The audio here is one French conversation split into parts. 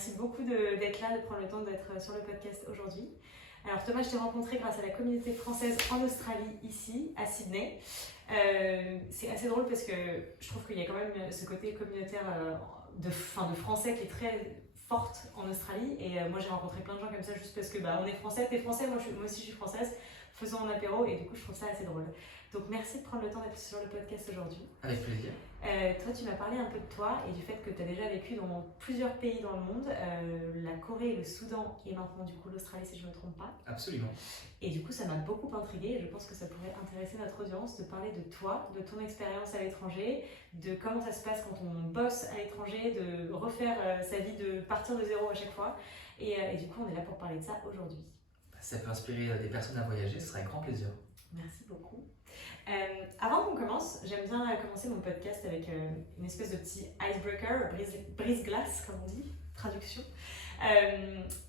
Merci beaucoup d'être là, de prendre le temps d'être sur le podcast aujourd'hui. Alors Thomas, je t'ai rencontré grâce à la communauté française en Australie, ici, à Sydney. C'est assez drôle parce que je trouve qu'il y a quand même ce côté communautaire de français qui est très forte en Australie. Et moi, j'ai rencontré plein de gens comme ça juste parce que on est français, t'es français, moi aussi je suis française. Faisons un apéro et du coup, je trouve ça assez drôle. Donc merci de prendre le temps d'être sur le podcast aujourd'hui. Avec plaisir. Toi, tu m'as parlé un peu de toi et du fait que tu as déjà vécu dans plusieurs pays dans le monde, la Corée, le Soudan et maintenant du coup l'Australie si je ne me trompe pas. Absolument. Et du coup, ça m'a beaucoup intriguée et je pense que ça pourrait intéresser notre audience de parler de toi, de ton expérience à l'étranger, de comment ça se passe quand on bosse à l'étranger, de refaire sa vie, de partir de zéro à chaque fois. Et du coup, on est là pour parler de ça aujourd'hui. Ça peut inspirer des personnes à voyager, ce sera avec grand plaisir. Merci beaucoup. Avant qu'on commence, j'aime bien commencer mon podcast avec une espèce de petit icebreaker, brise-glace comme on dit, traduction.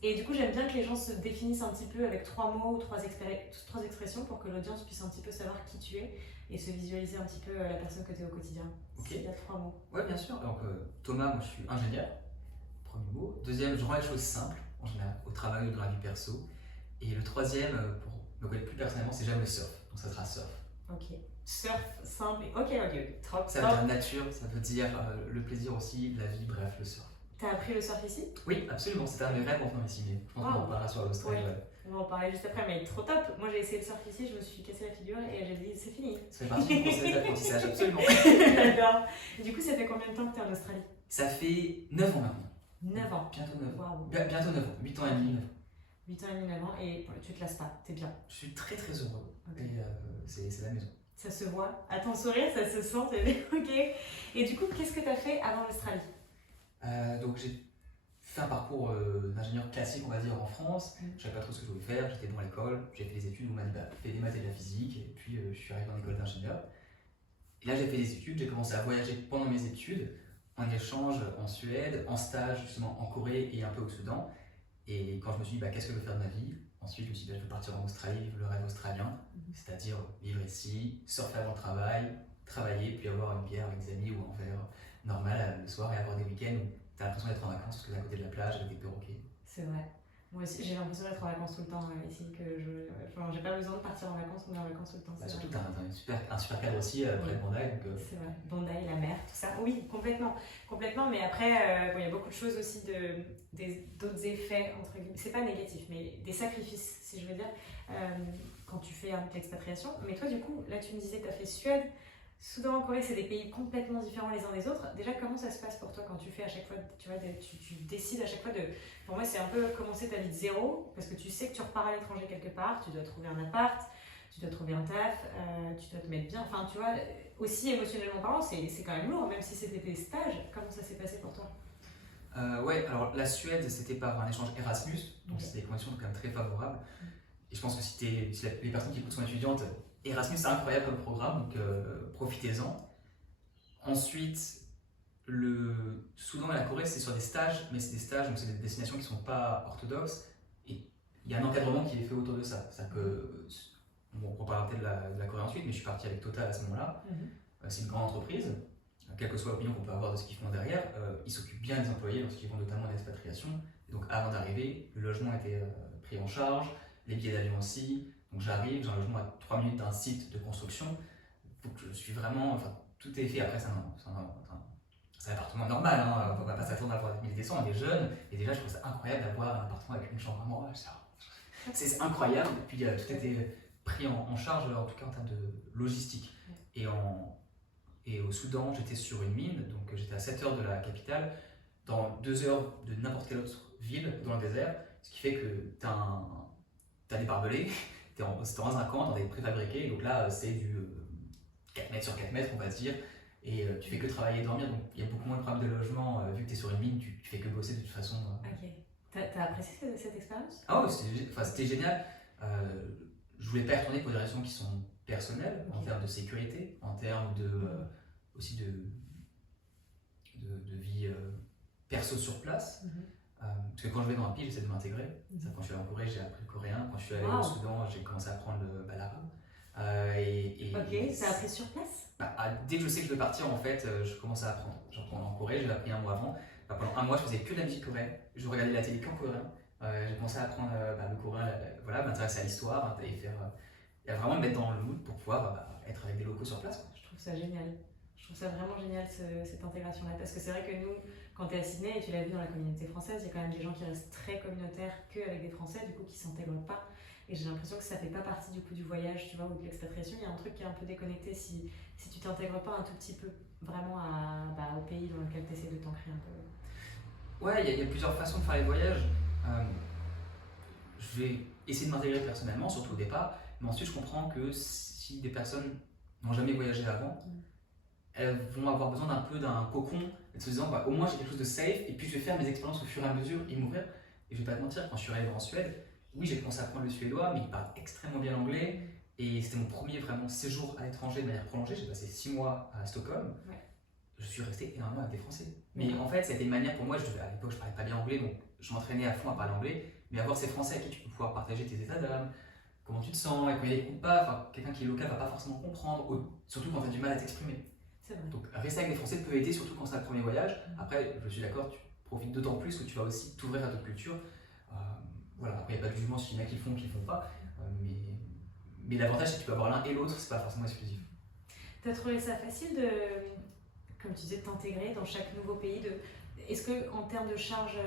Et du coup, j'aime bien que les gens se définissent un petit peu avec 3 mots ou 3 expressions pour que l'audience puisse un petit peu savoir qui tu es et se visualiser un petit peu la personne que tu es au quotidien. Ok. Il y a 3 mots. Ouais, bien sûr. Donc Thomas, moi je suis ingénieur, premier mot. Deuxième, je rends les choses simples, en général, au travail ou dans la vie perso. Et le troisième, pour me connaître plus personnellement, c'est j'aime le surf. Donc ça sera surf. Ok. Surf, simple. Ok. Top. Ça veut dire nature, ça veut dire le plaisir aussi, la vie, bref, le surf. T'as appris le surf ici? Oui, absolument. C'était un de mes rêves en venant ici. Mais je pense qu'on en parlera sur l'Australie. Ouais. Ouais. On va en parler juste après, mais trop top. Moi, j'ai essayé le surf ici, je me suis cassé la figure et j'ai dit c'est fini. Ça fait partie du processus d'apprentissage, absolument. J'adore. Et du coup, ça fait combien de temps que tu es en Australie? Ça fait 9 ans maintenant. 9 ans. Bientôt 9 ans. Waouh. Bientôt 9 ans. 8 ans et demi, 9 ans. 8 ans et demi, 9 ans, et tu te lasses pas, t'es bien. Je suis très très heureux. Okay. Et c'est la maison. Ça se voit. À ton sourire, ça se sent, t'es bien. Ok. Et du coup, qu'est-ce que tu as fait avant l'Australie? Donc j'ai fait un parcours d'ingénieur classique, on va dire, en France. Je savais pas trop ce que je voulais faire, j'étais bon à l'école, j'ai fait des études, on m'a dit fais des maths et de la physique, et puis je suis arrivé en école d'ingénieur. Et là j'ai fait des études, j'ai commencé à voyager pendant mes études, en échange en Suède, en stage justement en Corée et un peu au Soudan. Et quand je me suis dit qu'est-ce que je veux faire de ma vie, ensuite je me suis dit je veux partir en Australie, vivre le rêve australien, c'est-à-dire vivre ici, surfer avant le travail, travailler, puis avoir une bière avec des amis ou un verre normal le soir et avoir des week-ends où t'as l'impression d'être en vacances parce que t'es à côté de la plage avec des perroquets. C'est vrai. Moi aussi, j'ai l'impression d'être en vacances tout le temps ici, j'ai pas besoin de partir en vacances, on est en vacances tout le temps. Surtout t'as un super cadre aussi près de Bondi. C'est vrai, Bondi, la mer, tout ça. Oui, complètement. Mais après, il y a beaucoup de choses aussi, d'autres effets, entre guillemets. C'est pas négatif, mais des sacrifices, si je veux dire, quand tu fais de l'expatriation. Mais toi, du coup, là, tu me disais que tu as fait Suède, Soudan, Corée, c'est des pays complètement différents les uns des autres. Déjà, comment ça se passe pour toi quand tu fais à chaque fois, tu décides à chaque fois de... Pour moi, c'est un peu commencer ta vie de zéro, parce que tu sais que tu repars à l'étranger quelque part, tu dois trouver un appart, tu dois trouver un taf, tu dois te mettre bien. Enfin, tu vois, aussi émotionnellement parlant, c'est quand même lourd, même si c'était des stages. Comment ça s'est passé pour toi? Ouais, alors la Suède, c'était par un échange Erasmus, donc c'était des conditions quand même très favorables. Et je pense que si les personnes qui écoutent sont étudiantes, Erasmus c'est incroyable comme programme, donc profitez-en. Ensuite, le Soudan et la Corée c'est sur des stages, mais c'est des stages, donc c'est des destinations qui ne sont pas orthodoxes. Et il y a un encadrement qui est fait autour de ça. C'est-à-dire que, on parlera peut-être de la Corée ensuite, mais je suis parti avec Total à ce moment-là. C'est une grande entreprise, quelle que soit l'opinion qu'on peut avoir de ce qu'ils font derrière, ils s'occupent bien des employés lorsqu'ils font notamment l'expatriation. Donc avant d'arriver, le logement était pris en charge, les billets d'avion aussi. Donc j'arrive, j'ai un logement à 3 minutes d'un site de construction. Donc je suis vraiment, tout est fait. Après c'est un appartement normal, hein. On va pas s'attendre à avoir des milliers on est jeunes. Et déjà je trouve ça incroyable d'avoir un appartement avec une chambre à moi. C'est incroyable. Et puis tout était pris en charge, en tout cas en termes de logistique. Et au Soudan, j'étais sur une mine, donc j'étais à 7 heures de la capitale, dans 2 heures de n'importe quelle autre ville dans le désert, ce qui fait que t'as des barbelés, t'es dans un camp, dans des préfabriqués, donc là c'est du 4 mètres sur 4 mètres on va dire, et tu fais que travailler et dormir, donc il y a beaucoup moins de problèmes de logement, vu que t'es sur une mine, tu fais que bosser de toute façon. Ok. T'as apprécié cette expérience? Ah oui, c'était génial. Je voulais pas y retourner pour des raisons qui sont personnelles, en termes de sécurité, en termes aussi de vie perso sur place. Parce que quand je vais dans un pays, j'essaie de m'intégrer. Quand je suis allé en Corée, j'ai appris le coréen. Quand je suis allé au Soudan, j'ai commencé à apprendre l'arabe. Ok, ça a appris sur place? Dès que je sais que je veux partir, en fait, je commence à apprendre. J'apprends en Corée, j'ai appris un mois avant. pendant un mois, je faisais que de la musique coréenne. Je regardais la télé qu'en coréen. J'ai commencé à apprendre le coréen, voilà, m'intéresser à l'histoire, et faire, et à vraiment me mettre dans le mood pour pouvoir être avec des locaux sur place. Je trouve ça génial. Je trouve ça vraiment génial cette intégration-là. Parce que c'est vrai que nous, quand tu es à Sydney, et tu l'as vu dans la communauté française, il y a quand même des gens qui restent très communautaires qu'avec des Français, du coup, qui ne s'intègrent pas. Et j'ai l'impression que ça fait pas partie du coup du voyage, tu vois, ou de l'expatriation. Il y a un truc qui est un peu déconnecté si tu t'intègres pas un tout petit peu vraiment au pays dans lequel tu essaies de t'ancrer un peu. Ouais, il y a plusieurs façons de faire les voyages. Je vais essayer de m'intégrer personnellement, surtout au départ, mais ensuite je comprends que si des personnes n'ont jamais voyagé avant, elles vont avoir besoin d'un peu d'un cocon, et de se disant au moins j'ai quelque chose de safe, et puis je vais faire mes expériences au fur et à mesure et m'ouvrir. Et je vais pas te mentir, quand je suis arrivé en Suède, oui j'ai commencé à apprendre le suédois, mais il parle extrêmement bien l'anglais, et c'était mon premier vraiment séjour à l'étranger de manière prolongée. J'ai passé 6 mois à Stockholm. Ouais. Je suis resté énormément avec des Français. Mais en fait, c'était une manière pour moi, à l'époque je parlais pas bien anglais, donc je m'entraînais à fond à parler anglais, mais avoir ces Français à qui tu peux pouvoir partager tes états d'âme, comment tu te sens, et quand il n'écoute pas, quelqu'un qui est local va pas forcément comprendre, surtout quand tu as du mal à t'exprimer. C'est vrai. Donc rester avec des Français peut aider, surtout quand c'est le premier voyage. Après, je suis d'accord, tu profites d'autant plus que tu vas aussi t'ouvrir à d'autres cultures. Voilà. Après, il n'y a pas de jugement s'il y en a qui le font, qui ne le font pas, mais l'avantage c'est que tu peux avoir l'un et l'autre, c'est pas forcément exclusif. Tu as trouvé ça facile de, comme tu disais, de t'intégrer dans chaque nouveau pays Est-ce qu'en termes de charge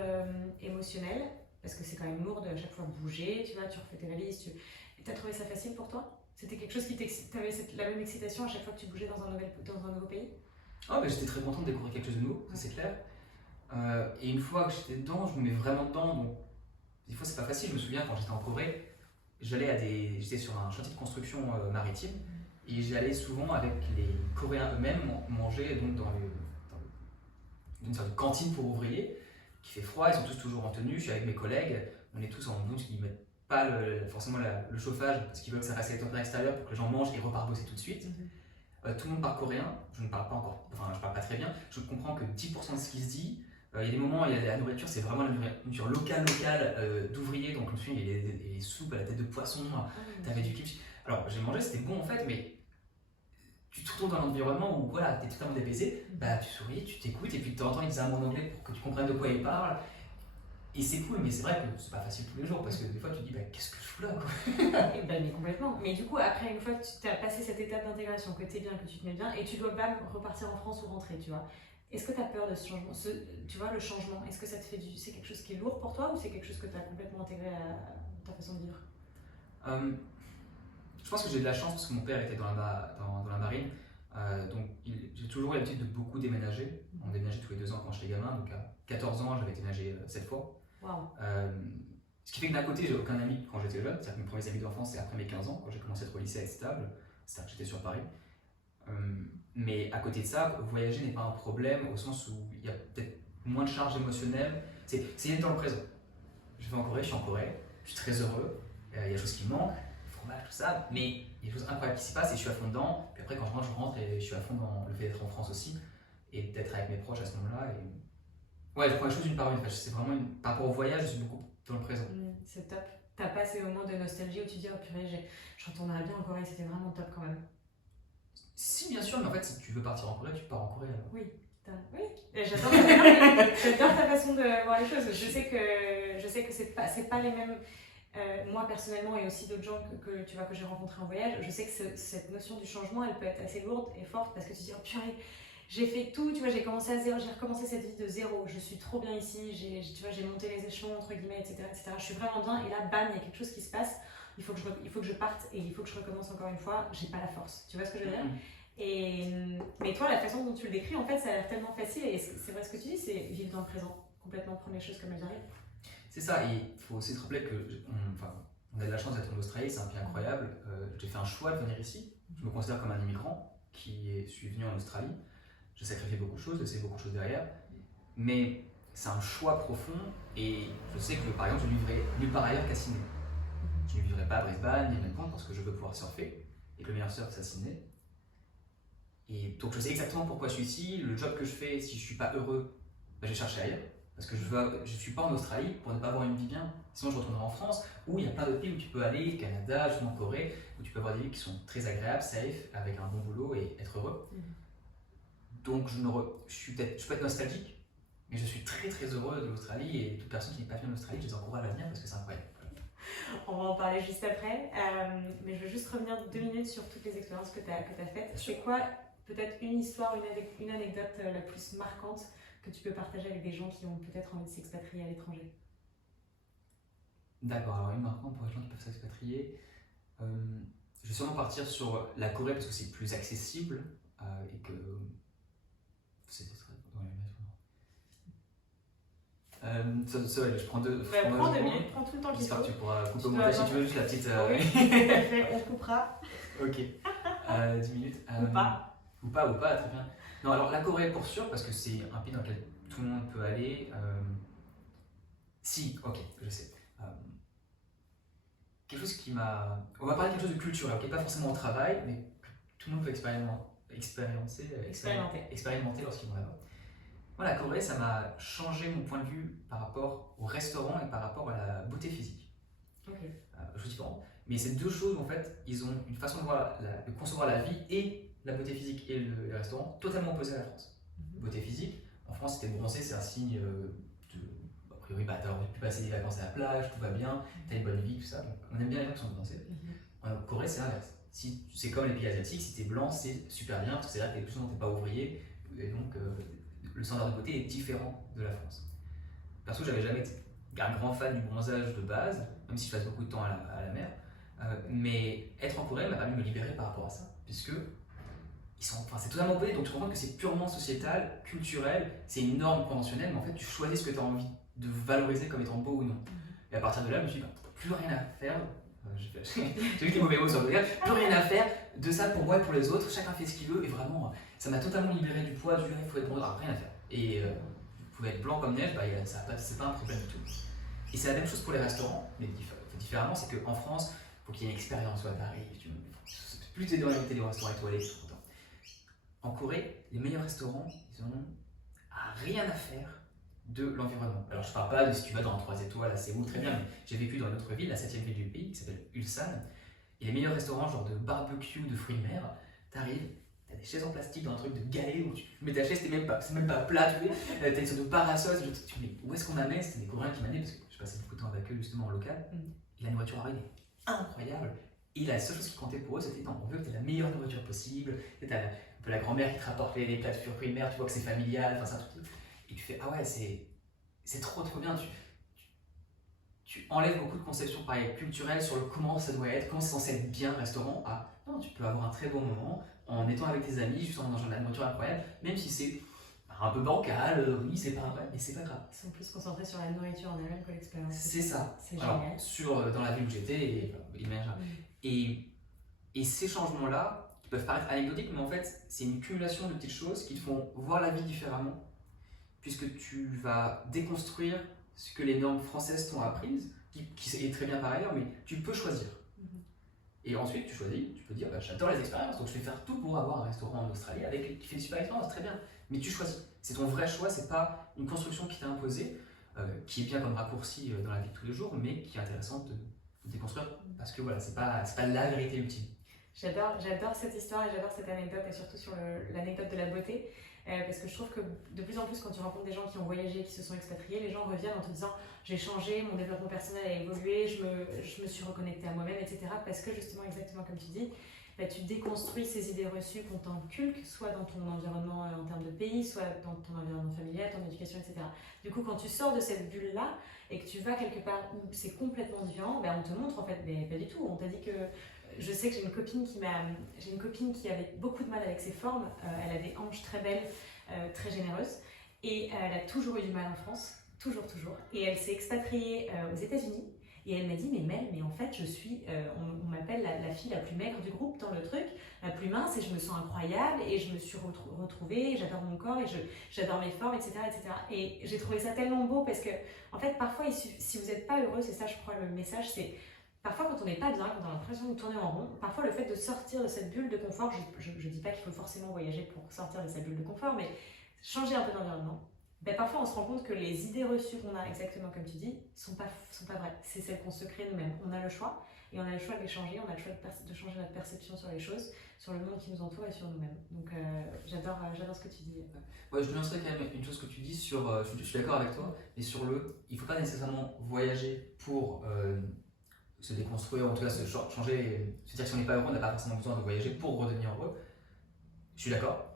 émotionnelle, parce que c'est quand même lourd de à chaque fois bouger, tu vois, tu refais tes valises, tu as trouvé ça facile pour toi? C'était quelque chose qui t'avait la même excitation à chaque fois que tu bougeais dans un nouveau pays? J'étais très content de découvrir quelque chose de nouveau, ça c'est clair. Et une fois que j'étais dedans, je me mets vraiment dedans. Donc, des fois c'est pas facile, je me souviens quand j'étais en Corée, j'étais sur un chantier de construction maritime, et j'allais souvent avec les Coréens eux-mêmes manger donc dans une sorte de cantine pour ouvriers, qui fait froid, ils sont tous toujours en tenue, je suis avec mes collègues, on est tous en blouse, ils mettent pas forcément le chauffage parce qu'ils veulent que ça reste à la température extérieure pour que les gens mangent et repartent bosser tout de suite. Tout le monde parle coréen, je ne parle pas encore, je parle pas très bien, je comprends que 10% de ce qui se dit. Il y a des moments, la nourriture, c'est vraiment la nourriture locale d'ouvriers, donc je me souviens, il y a des soupes à la tête de poisson, t'avais du kimchi. Alors j'ai mangé, c'était bon en fait, mais tu te retrouves dans l'environnement où voilà, t'es totalement dépaysé, tu souris, tu t'écoutes, et puis de temps en temps ils disent un mot en anglais pour que tu comprennes de quoi ils parlent. Et c'est cool, mais c'est vrai que c'est pas facile tous les jours, parce que des fois tu te dis qu'est-ce que je fous là quoi. Mais complètement. Mais du coup, après, une fois que tu as passé cette étape d'intégration, que tu es bien, que tu te mets bien, et tu dois pas repartir en France ou rentrer, tu vois. Est-ce que tu as peur de ce changement, tu vois, le changement, est-ce que ça te fait c'est quelque chose qui est lourd pour toi, ou c'est quelque chose que tu as complètement intégré à ta façon de vivre? Je pense que j'ai de la chance parce que mon père était dans la marine, donc j'ai toujours eu l'habitude de beaucoup déménager. On déménageait tous les 2 ans quand j'étais gamin, donc à 14 ans j'avais déménagé 7 fois. Wow. Ce qui fait que d'un côté j'ai aucun ami quand j'étais jeune, c'est-à-dire que mes premiers amis d'enfance c'est après mes 15 ans, quand j'ai commencé à être au lycée à être stable, c'est-à-dire que j'étais sur Paris. Mais à côté de ça, voyager n'est pas un problème au sens où il y a peut-être moins de charge émotionnelle, c'est être dans le présent. Je vais en Corée, je suis en Corée, je suis très heureux, il y a des choses qui me manquent, le fromage, tout ça, mais il y a des choses incroyables qui s'y passent et je suis à fond dedans. Puis après quand je rentre et je suis à fond dans le fait d'être en France aussi et d'être avec mes proches à ce moment-là. Ouais, je prends les choses une par une. C'est vraiment par rapport au voyage, je suis beaucoup dans le présent. C'est top. T'as pas ces moments de nostalgie où tu dis oh purée, je retournerais bien en Corée, c'était vraiment top quand même. Si, bien sûr, mais en fait, si tu veux partir en Corée, tu pars en Corée. Alors. Oui, j'adore ta façon de voir les choses. Je sais que c'est pas les mêmes. Moi personnellement et aussi d'autres gens que tu vois que j'ai rencontrés en voyage, je sais que cette notion du changement, elle peut être assez lourde et forte parce que tu dis oh purée. J'ai fait tout, tu vois, j'ai commencé à zéro, j'ai recommencé cette vie de zéro, je suis trop bien ici, j'ai monté les échelons, entre guillemets, etc., etc. Je suis vraiment bien, et là, bam, il y a quelque chose qui se passe, il faut que je parte, et il faut que je recommence encore une fois, j'ai pas la force, tu vois ce que je veux dire? Mais toi, la façon dont tu le décris, en fait, ça a l'air tellement facile, et c'est vrai ce que tu dis, c'est vivre dans le présent, complètement prendre les choses comme elles arrivent. C'est ça, et il faut aussi se rappeler on a de la chance d'être en Australie, c'est un pays incroyable, j'ai fait un choix de venir ici, je me considère comme un immigrant suis venu en Australie. J'ai sacrifié beaucoup de choses, laissé beaucoup de choses derrière, mais c'est un choix profond et je sais que par exemple je ne vivrai nulle part ailleurs qu'à Sydney. Je ne vivrai pas à Brisbane ni à Melbourne parce que je veux pouvoir surfer et que le meilleur surf c'est à Sydney. Et donc je sais exactement pourquoi je suis ici, le job que je fais, si je ne suis pas heureux, je vais chercher ailleurs parce que je ne suis pas en Australie pour ne pas avoir une vie bien. Sinon je retournerai en France où il y a plein d'autres pays où tu peux aller, Canada, justement Corée, où tu peux avoir des vies qui sont très agréables, safe, avec un bon boulot et être heureux. Donc je peux être nostalgique, Mais je suis très très heureux de l'Australie et toute personne qui n'est pas venue en Australie, je les encourage à venir parce que c'est incroyable. On va en parler juste après, mais je veux juste revenir 2 minutes sur toutes les expériences que tu as faites. C'est quoi peut-être une histoire, une anecdote la plus marquante que tu peux partager avec des gens qui ont peut-être envie de s'expatrier à l'étranger? D'accord, alors une marquante pour les gens qui peuvent s'expatrier. Je vais sûrement partir sur la Corée parce que c'est plus accessible et que c'est très je prends deux. Ouais, prends 2 minutes, prends tout le temps qu'il J'espère faut. que tu pourras couper au montage si tu veux juste la petite. Oui, tout à fait, on coupera. Ok. 10 minutes. Ou pas. Ou pas, très bien. Non, alors la Corée pour sûr, parce que c'est un pays dans lequel tout le monde peut aller. Si, ok, je sais. Quelque chose qui m'a. On va parler de quelque chose de culturel, ok, pas forcément au travail, mais que tout le monde peut expérimenter lorsqu'ils vont là-bas. Moi, la Corée, ça m'a changé mon point de vue par rapport au restaurant et par rapport à la beauté physique. Okay. Je vous dis pas, mais ces deux choses, en fait, ils ont une façon de concevoir la vie et la beauté physique et le restaurant totalement opposés à la France. Beauté physique, en France, si t'es bronzé, c'est un signe a priori, t'as envie de passer des vacances à la plage, tout va bien, t'as une bonne vie, tout ça. Donc, on aime bien les gens qui sont bronzés. En Corée, c'est l'inverse. C'est comme les pays asiatiques, si t'es blanc, c'est super bien, parce que c'est-à-dire que t'es pas ouvrier, et donc le standard de beauté est différent de la France. Perso, j'avais jamais été un grand fan du bronzage de base, même si je passe beaucoup de temps à la mer. Mais être en Corée m'a permis de me libérer par rapport à ça, puisque c'est totalement opposé, donc tu comprends que c'est purement sociétal, culturel, c'est une norme conventionnelle, mais en fait tu choisis ce que tu as envie de valoriser comme étant beau ou non. Et à partir de là, je me suis dit, plus rien à faire, j'ai vu les mauvais mots sur le regard, plus rien à faire de ça pour moi et pour les autres, chacun fait ce qu'il veut, et vraiment, ça m'a totalement libéré du poids, du il faut être bronzé, rien à faire. Et vous pouvez être blanc comme neige, c'est pas un problème du tout. Et c'est la même chose pour les restaurants, mais différemment, c'est qu'en France, il faut qu'il y ait une expérience, t'arrives, plus tu es dans les restaurants étoilés, tu es content. En Corée, les meilleurs restaurants, ils en ont rien à faire de l'environnement. Alors je parle pas de si tu vas dans un 3 étoiles à Séoul, très bien, mais j'ai vécu dans une autre ville, la 7e ville du pays, qui s'appelle Ulsan, et les meilleurs restaurants, genre de barbecue, de fruits de mer, t'arrives, t'as des chaises en plastique dans un truc de galet où tu mets ta chaise, c'est même pas plat, t'as une sorte de parasol, tu me dis où est-ce qu'on m'amène? C'était des Coréens qui m'amenaient parce que je passais beaucoup de temps avec eux justement en local, et la nourriture arrivée est incroyable. Et la seule chose qui comptait pour eux, c'était non, on veut que tu aies la meilleure nourriture possible. Tu as un peu la grand-mère qui te rapporte les plats de fruits de mer, tu vois que c'est familial, enfin c'est un truc. Et tu fais ah ouais, c'est trop bien. Tu enlèves beaucoup de conceptions pareil, culturelles sur le comment ça doit être, comment c'est censé être bien un restaurant. Ah non, tu peux avoir un très bon moment en étant avec tes amis, juste en mangeant de la nourriture incroyable, même si c'est un peu bancal, oui, c'est pas vrai, mais c'est pas grave. Ils sont plus concentrés sur la nourriture en elle-même que l'expérience. C'est ça. C'est génial. Dans la ville où j'étais, et ces changements-là, qui peuvent paraître anecdotiques, mais en fait, c'est une cumulation de petites choses qui te font voir la vie différemment, puisque tu vas déconstruire ce que les normes françaises t'ont apprises, qui est très bien par ailleurs, mais tu peux choisir. Et ensuite, tu choisis, tu peux dire, j'adore les expériences, donc je vais faire tout pour avoir un restaurant en Australie qui fait une super expérience, très bien. Mais tu choisis. C'est ton vrai choix, c'est pas une construction qui t'est imposée, qui est bien comme raccourci dans la vie de tous les jours, mais qui est intéressante de déconstruire, parce que voilà, c'est pas la vérité ultime. J'adore cette histoire et j'adore cette anecdote, et surtout sur l'anecdote de la beauté, parce que je trouve que de plus en plus, quand tu rencontres des gens qui ont voyagé, qui se sont expatriés, les gens reviennent en te disant j'ai changé, mon développement personnel a évolué, je me suis reconnectée à moi-même, etc. Parce que justement, exactement comme tu dis, tu déconstruis ces idées reçues qu'on t'inculque, soit dans ton environnement en termes de pays, soit dans ton environnement familial, ton éducation, etc. Du coup, quand tu sors de cette bulle-là et que tu vas quelque part où c'est complètement différent, on te montre en fait, mais pas du tout. On t'a dit que. Je sais que j'ai une copine qui avait beaucoup de mal avec ses formes. Elle a des hanches très belles, très généreuses, et elle a toujours eu du mal en France, toujours. Et elle s'est expatriée aux États-Unis. Et elle m'a dit, mais en fait, je suis, on m'appelle la fille la plus maigre du groupe dans le truc, la plus mince, et je me sens incroyable, et je me suis retrouvée, j'adore mon corps, et j'adore mes formes, etc. Et j'ai trouvé ça tellement beau, parce que, en fait, parfois, si vous n'êtes pas heureux, c'est ça, je crois, le message, c'est, parfois, quand on n'est pas bien, quand on a l'impression de tourner en rond, parfois, le fait de sortir de cette bulle de confort, je ne dis pas qu'il faut forcément voyager pour sortir de cette bulle de confort, mais changer un peu d'environnement. Parfois on se rend compte que les idées reçues qu'on a, exactement comme tu dis, sont pas vraies. C'est celles qu'on se crée nous-mêmes. On a le choix. et on a le choix de les changer, on a le choix de changer notre perception sur les choses, sur le monde qui nous entoure et sur nous-mêmes. Donc j'adore ce que tu dis. Ouais, je nuancerais quand même une chose que tu dis sur. Je suis d'accord avec toi, mais sur il faut pas nécessairement voyager pour se déconstruire, en tout cas se changer. Se dire que si on n'est pas heureux, on n'a pas forcément besoin de voyager pour redevenir heureux. Je suis d'accord,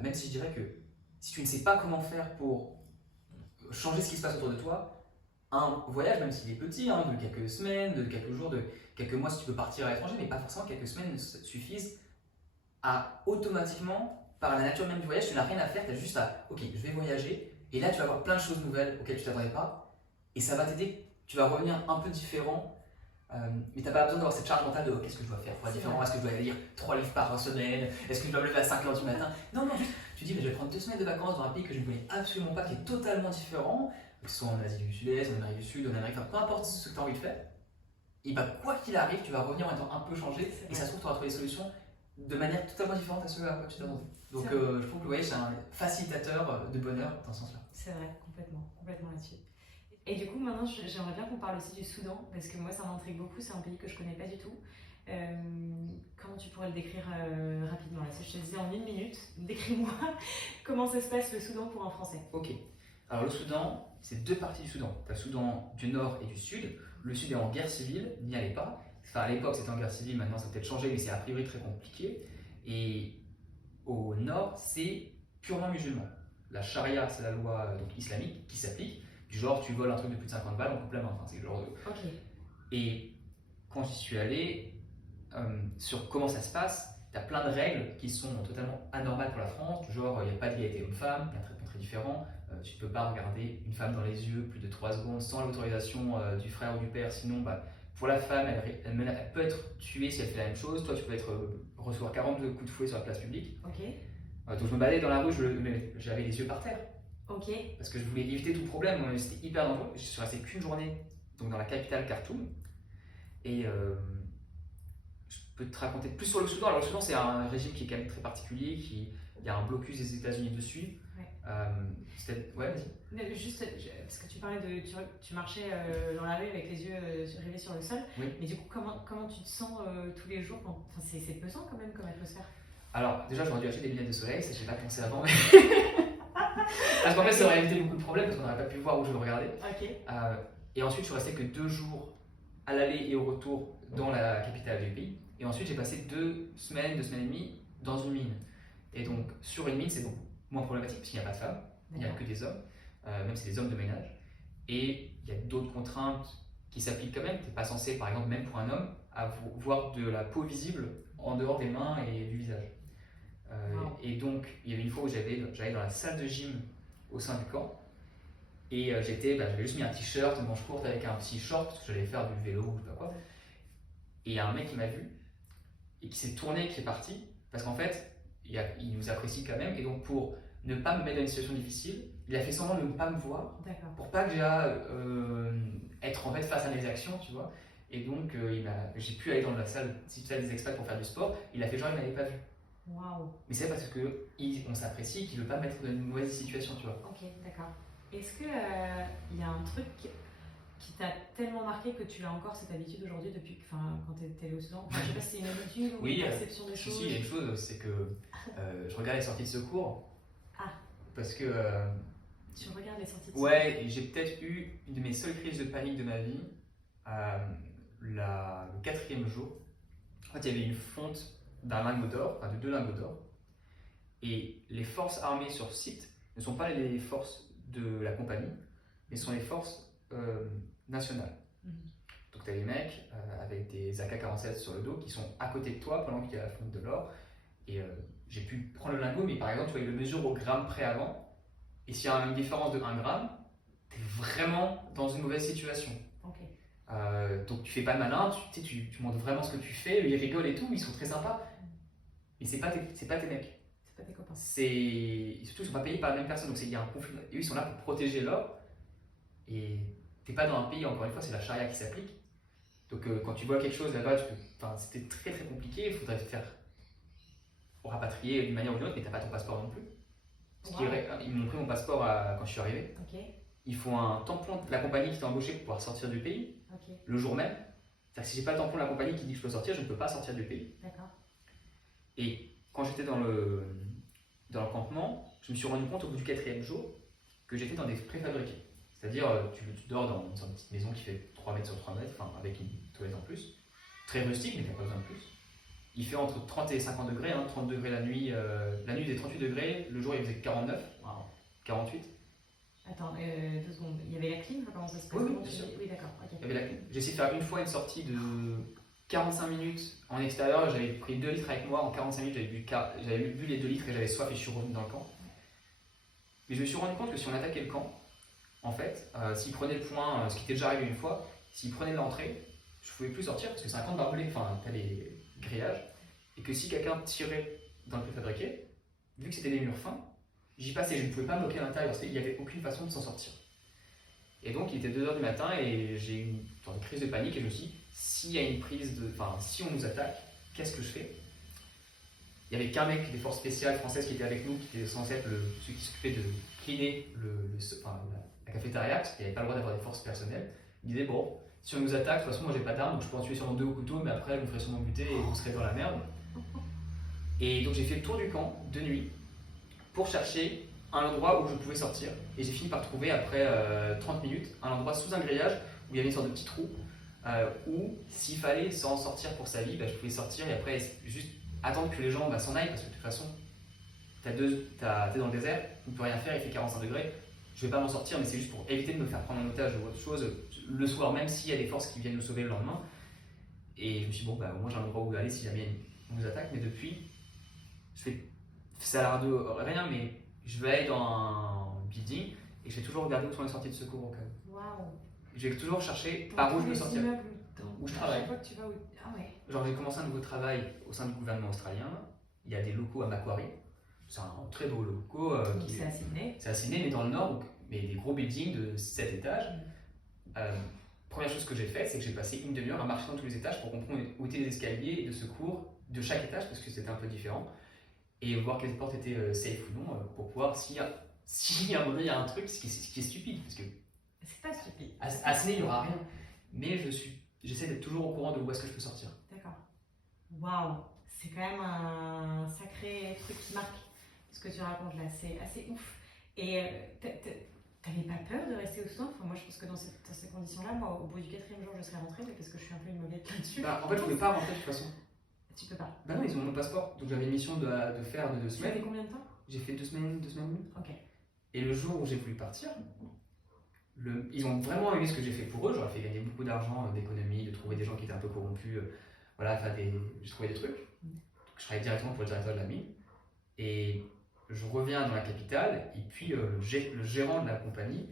même si je dirais que si tu ne sais pas comment faire pour changer ce qui se passe autour de toi, un voyage, même s'il est petit, hein, de quelques semaines, de quelques jours, de quelques mois si tu peux partir à l'étranger, mais pas forcément quelques semaines suffisent à automatiquement, par la nature même du voyage, tu n'as rien à faire, tu as juste à, ok, je vais voyager, et là tu vas voir plein de choses nouvelles auxquelles tu ne t'attendais pas, et ça va t'aider, tu vas revenir un peu différent, mais tu n'as pas besoin d'avoir cette charge mentale de oh, qu'est-ce que je dois faire pour être différent, est-ce que je dois lire 3 livres par semaine, est-ce que je dois me lever à 5h du matin. Non, juste, tu dis, mais je vais prendre 2 semaines de vacances dans un pays que je ne connais absolument pas, qui est totalement différent, que ce soit en Asie du Sud-Est, en Amérique du Sud, en Amérique, enfin, peu importe ce que tu as envie de faire, et bah quoi qu'il arrive, tu vas revenir en étant un peu changé, et ça se trouve, tu auras trouvé des solutions de manière totalement différente à ce à quoi tu t'attendais. Donc je trouve que le voyage c'est un facilitateur de bonheur dans ce sens-là. C'est vrai, complètement là-dessus. Et du coup, maintenant, j'aimerais bien qu'on parle aussi du Soudan, parce que moi, ça m'intrigue beaucoup, c'est un pays que je connais pas du tout. Comment tu pourrais le décrire rapidement là? Si je te disais en 1 minute, décris-moi comment ça se passe le Soudan pour un Français. Ok. Alors le Soudan, c'est 2 parties du Soudan. Tu as le Soudan du Nord et du Sud. Le Sud est en guerre civile, n'y allez pas. Enfin, à l'époque, c'était en guerre civile, maintenant ça a peut-être changé, mais c'est a priori très compliqué. Et au Nord, c'est purement musulman. La charia, c'est la loi donc, islamique qui s'applique. Du genre, tu voles un truc de plus de 50 balles, on coupe la main. Enfin, c'est le genre de... Ok. Et quand j'y suis allé, sur comment ça se passe, tu as plein de règles qui sont totalement anormales pour la France. Du genre, il n'y a pas d'égalité homme-femme, il y a un traitement très différent. Tu ne peux pas regarder une femme dans les yeux plus de 3 secondes sans l'autorisation du frère ou du père. Sinon, pour la femme, elle peut être tuée si elle fait la même chose. Toi, tu peux recevoir 42 coups de fouet sur la place publique. Ok. Donc je me baladais dans la rue, j'avais les yeux par terre. Ok. Parce que je voulais éviter tout problème, c'était hyper dangereux. Je suis resté qu'une journée donc dans la capitale Khartoum. Et je peux te raconter plus sur le Soudan. Alors le Soudan, c'est un régime qui est quand même très particulier, il y a un blocus des États-Unis dessus. Ouais. Ouais, vas-y. Juste, parce que tu parlais de. Tu marchais dans la rue avec les yeux rivés sur le sol, oui. Mais du coup, comment tu te sens tous les jours enfin, c'est pesant quand même comme atmosphère. Alors, déjà, j'aurais dû acheter des lunettes de soleil, ça j'ai pas pensé avant. Parce qu'en fait, ça aurait évité beaucoup de problèmes parce qu'on n'aurait pas pu voir où je veux regarder. Okay. Et ensuite, je suis resté que 2 jours à l'aller et au retour dans la capitale du pays. Et ensuite, j'ai passé 2 semaines et demie dans une mine. Et donc, sur une mine, c'est beaucoup moins problématique parce qu'il n'y a pas de femmes, il n'y a que des hommes, même c'est des hommes de ménage. Et il y a d'autres contraintes qui s'appliquent quand même. Tu n'es pas censé, par exemple, même pour un homme, voir de la peau visible en dehors des mains et du visage. Wow. Et donc, il y avait une fois où j'allais dans la salle de gym au sein du camp. Et j'avais juste mis un t-shirt, une manche courte avec un petit short parce que j'allais faire du vélo ou je sais pas quoi. Et il y a un mec qui m'a vu et qui s'est tourné, qui est parti parce qu'en fait, il nous apprécie quand même. Et donc, pour ne pas me mettre dans une situation difficile, il a fait semblant de ne pas me voir. D'accord. Pour pas que j'ai être en fait face à mes actions, tu vois. Et donc, j'ai pu aller dans la salle des expats pour faire du sport. Il a fait genre, il m'avait pas vu. Waouh. Mais c'est parce qu'on s'apprécie, qu'il veut pas me mettre dans une mauvaise situation, tu vois. Ok, d'accord. Est-ce qu'il y a un truc qui t'a tellement marqué que tu as encore cette habitude aujourd'hui depuis quand tu es allé au Soudan? Je sais pas si c'est une habitude ou une perception des choses. Oui, il y a une chose, c'est que je regarde les sorties de secours. Ah. Parce que. Tu regardes les sorties de secours? Ouais, et j'ai peut-être eu une de mes seules crises de panique de ma vie le 4e jour. En fait, il y avait une fonte d'un lingot d'or, de 2 lingots d'or. Et les forces armées sur site ne sont pas les forces de la compagnie, mais sont les forces nationales. Donc tu as les mecs avec des AK-47 sur le dos qui sont à côté de toi pendant qu'il y a la fonte de l'or. Et j'ai pu prendre le lingot, mais par exemple, tu vois, il le mesure au gramme près avant. Et s'il y a une différence de 1 gramme, tu es vraiment dans une mauvaise situation. Okay. Donc tu fais pas le malin, tu montres vraiment ce que tu fais, ils rigolent et tout, ils sont très sympas. Mais c'est pas tes mecs. C'est pas tes copains. Et surtout, ils sont pas payés par la même personne, donc il y a un conflit. Et eux, ils sont là pour protéger l'or. Et t'es pas dans un pays, encore une fois, c'est la charia qui s'applique. Donc quand tu vois quelque chose là-bas, c'était très très compliqué, il faudrait te faire rapatrier d'une manière ou d'une autre, mais t'as pas ton passeport non plus. Ils m'ont pris mon passeport quand je suis arrivé. Okay. Il faut un tampon de la compagnie qui t'a embauché pour pouvoir sortir du pays, le jour même. C'est-à-dire que si j'ai pas le tampon de la compagnie qui dit que je peux sortir, je ne peux pas sortir du pays. D'accord. Et quand j'étais dans le campement, je me suis rendu compte au bout du 4e jour que j'étais dans des préfabriqués. C'est-à-dire, tu dors dans une petite maison qui fait 3 mètres sur 3 mètres, enfin avec une toilette en plus. Très rustique, mais qui n'a pas besoin de plus. Il fait entre 30 et 50 degrés, 30 degrés la nuit il faisait 38 degrés, le jour il faisait 49, 48. Attends, 2 secondes. Il y avait la clim, comment ça se passe? Oui, bien sûr. Oui, d'accord. Okay. Il y avait la clim. J'ai essayé de faire une fois une sortie de 45 minutes en extérieur, j'avais pris 2 litres avec moi, en 45 minutes j'avais bu les 2 litres et j'avais soif et je suis revenu dans le camp. Mais je me suis rendu compte que si on attaquait le camp, en fait, s'il prenait le point, ce qui était déjà arrivé une fois, s'il prenait l'entrée, je ne pouvais plus sortir parce que c'est un camp de barbelés, enfin, t'as les grillages, et que si quelqu'un tirait dans le préfabriqué, vu que c'était des murs fins, j'y passais, je ne pouvais pas bloquer à l'intérieur, il n'y avait aucune façon de s'en sortir. Et donc il était 2h du matin et j'ai eu une crise de panique et je me suis dit, s'il y a une si on nous attaque, qu'est-ce que je fais? Il n'y avait qu'un mec des forces spéciales françaises qui était avec nous, qui était censé être celui qui s'occupait de cleaner la cafétéria, parce qu'il n'y avait pas le droit d'avoir des forces personnelles. Il disait, bon, si on nous attaque, de toute façon moi j'ai pas d'armes, donc je peux en tuer sûrement 2 au couteau, mais après vous ferez sûrement buter et vous serez dans la merde. Et donc j'ai fait le tour du camp de nuit pour chercher un endroit où je pouvais sortir. Et j'ai fini par trouver, après 30 minutes, un endroit sous un grillage où il y avait une sorte de petit trou où s'il fallait s'en sortir pour sa vie, je pouvais sortir et après juste attendre que les gens s'en aillent parce que de toute façon, t'es dans le désert, tu ne peux rien faire, il fait 45 degrés. Je ne vais pas m'en sortir, mais c'est juste pour éviter de me faire prendre en otage ou autre chose le soir, même s'il y a des forces qui viennent nous sauver le lendemain. Et je me suis dit, bon, au moins j'ai un endroit où aller si jamais on nous attaque. Mais depuis, ça a l'air de rien, mais je vais aller dans un building et je vais toujours regarder où sont les sorties de secours au cas où. Waouh! Je vais toujours chercher par où je veux sortir. Où je travaille. Chaque fois que tu vas où... Ah ouais. Genre, j'ai commencé un nouveau travail au sein du gouvernement australien. Il y a des locaux à Macquarie. C'est un très beau local. C'est à Sydney. C'est à Sydney, mais dans le nord, mais des gros buildings de 7 étages. Première chose que j'ai faite, c'est que j'ai passé une demi-heure à marcher dans tous les étages pour comprendre où étaient les escaliers de secours de chaque étage, parce que c'était un peu différent, et voir quelles portes étaient safe ou non, pour pouvoir, s'il y a un moment, il y a un truc, ce qui est stupide, parce que c'est pas stupide. À Sydney, il n'y aura rien, mais j'essaie d'être toujours au courant de où est-ce que je peux sortir. D'accord. Waouh, c'est quand même un sacré truc qui marque ce que tu racontes là, c'est assez ouf. Et t'avais pas peur de rester au Soudan? Enfin, moi je pense que dans ces conditions-là, moi au bout du 4e jour je serais rentrée, mais parce que je suis un peu une mauvaise là-dessus. En fait, je ne pouvais pas rentrer de toute façon. Tu peux pas? Non, ils ont mon passeport, donc j'avais une mission de faire de 2 semaines. Tu as fait combien de temps? J'ai fait 2 semaines, 2 semaines et demie. Ok. Et le jour où j'ai voulu partir, ils ont vraiment aimé ce que j'ai fait pour eux. J'aurais fait gagner beaucoup d'argent, d'économies, de trouver des gens qui étaient un peu corrompus. J'ai trouvé des trucs. Donc, je travaillais directement pour le directeur de la mine. Et je reviens dans la capitale, et puis le gérant de la compagnie,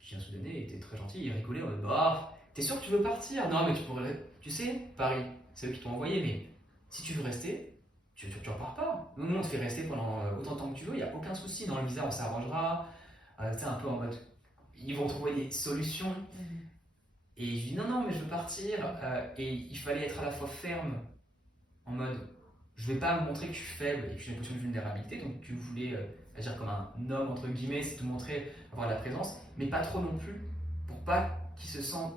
qui est un Soudanais, était très gentil. Il rigolait en mode, bah, t'es sûr que tu veux partir? Non, mais tu sais, Paris, c'est eux qui t'ont envoyé, mais si tu veux rester, tu repars pas. Nous, on te fait rester pendant autant de temps que tu veux, il n'y a aucun souci. Dans le visa, on s'arrangera. C'est un peu en mode, ils vont trouver des solutions. Et je dis non, mais je veux partir. Et il fallait être à la fois ferme, en mode, je vais pas me montrer que je suis faible et que j'ai une position de vulnérabilité. Donc, tu voulais agir comme un homme, entre guillemets, c'est te montrer, avoir de la présence, mais pas trop non plus, pour pas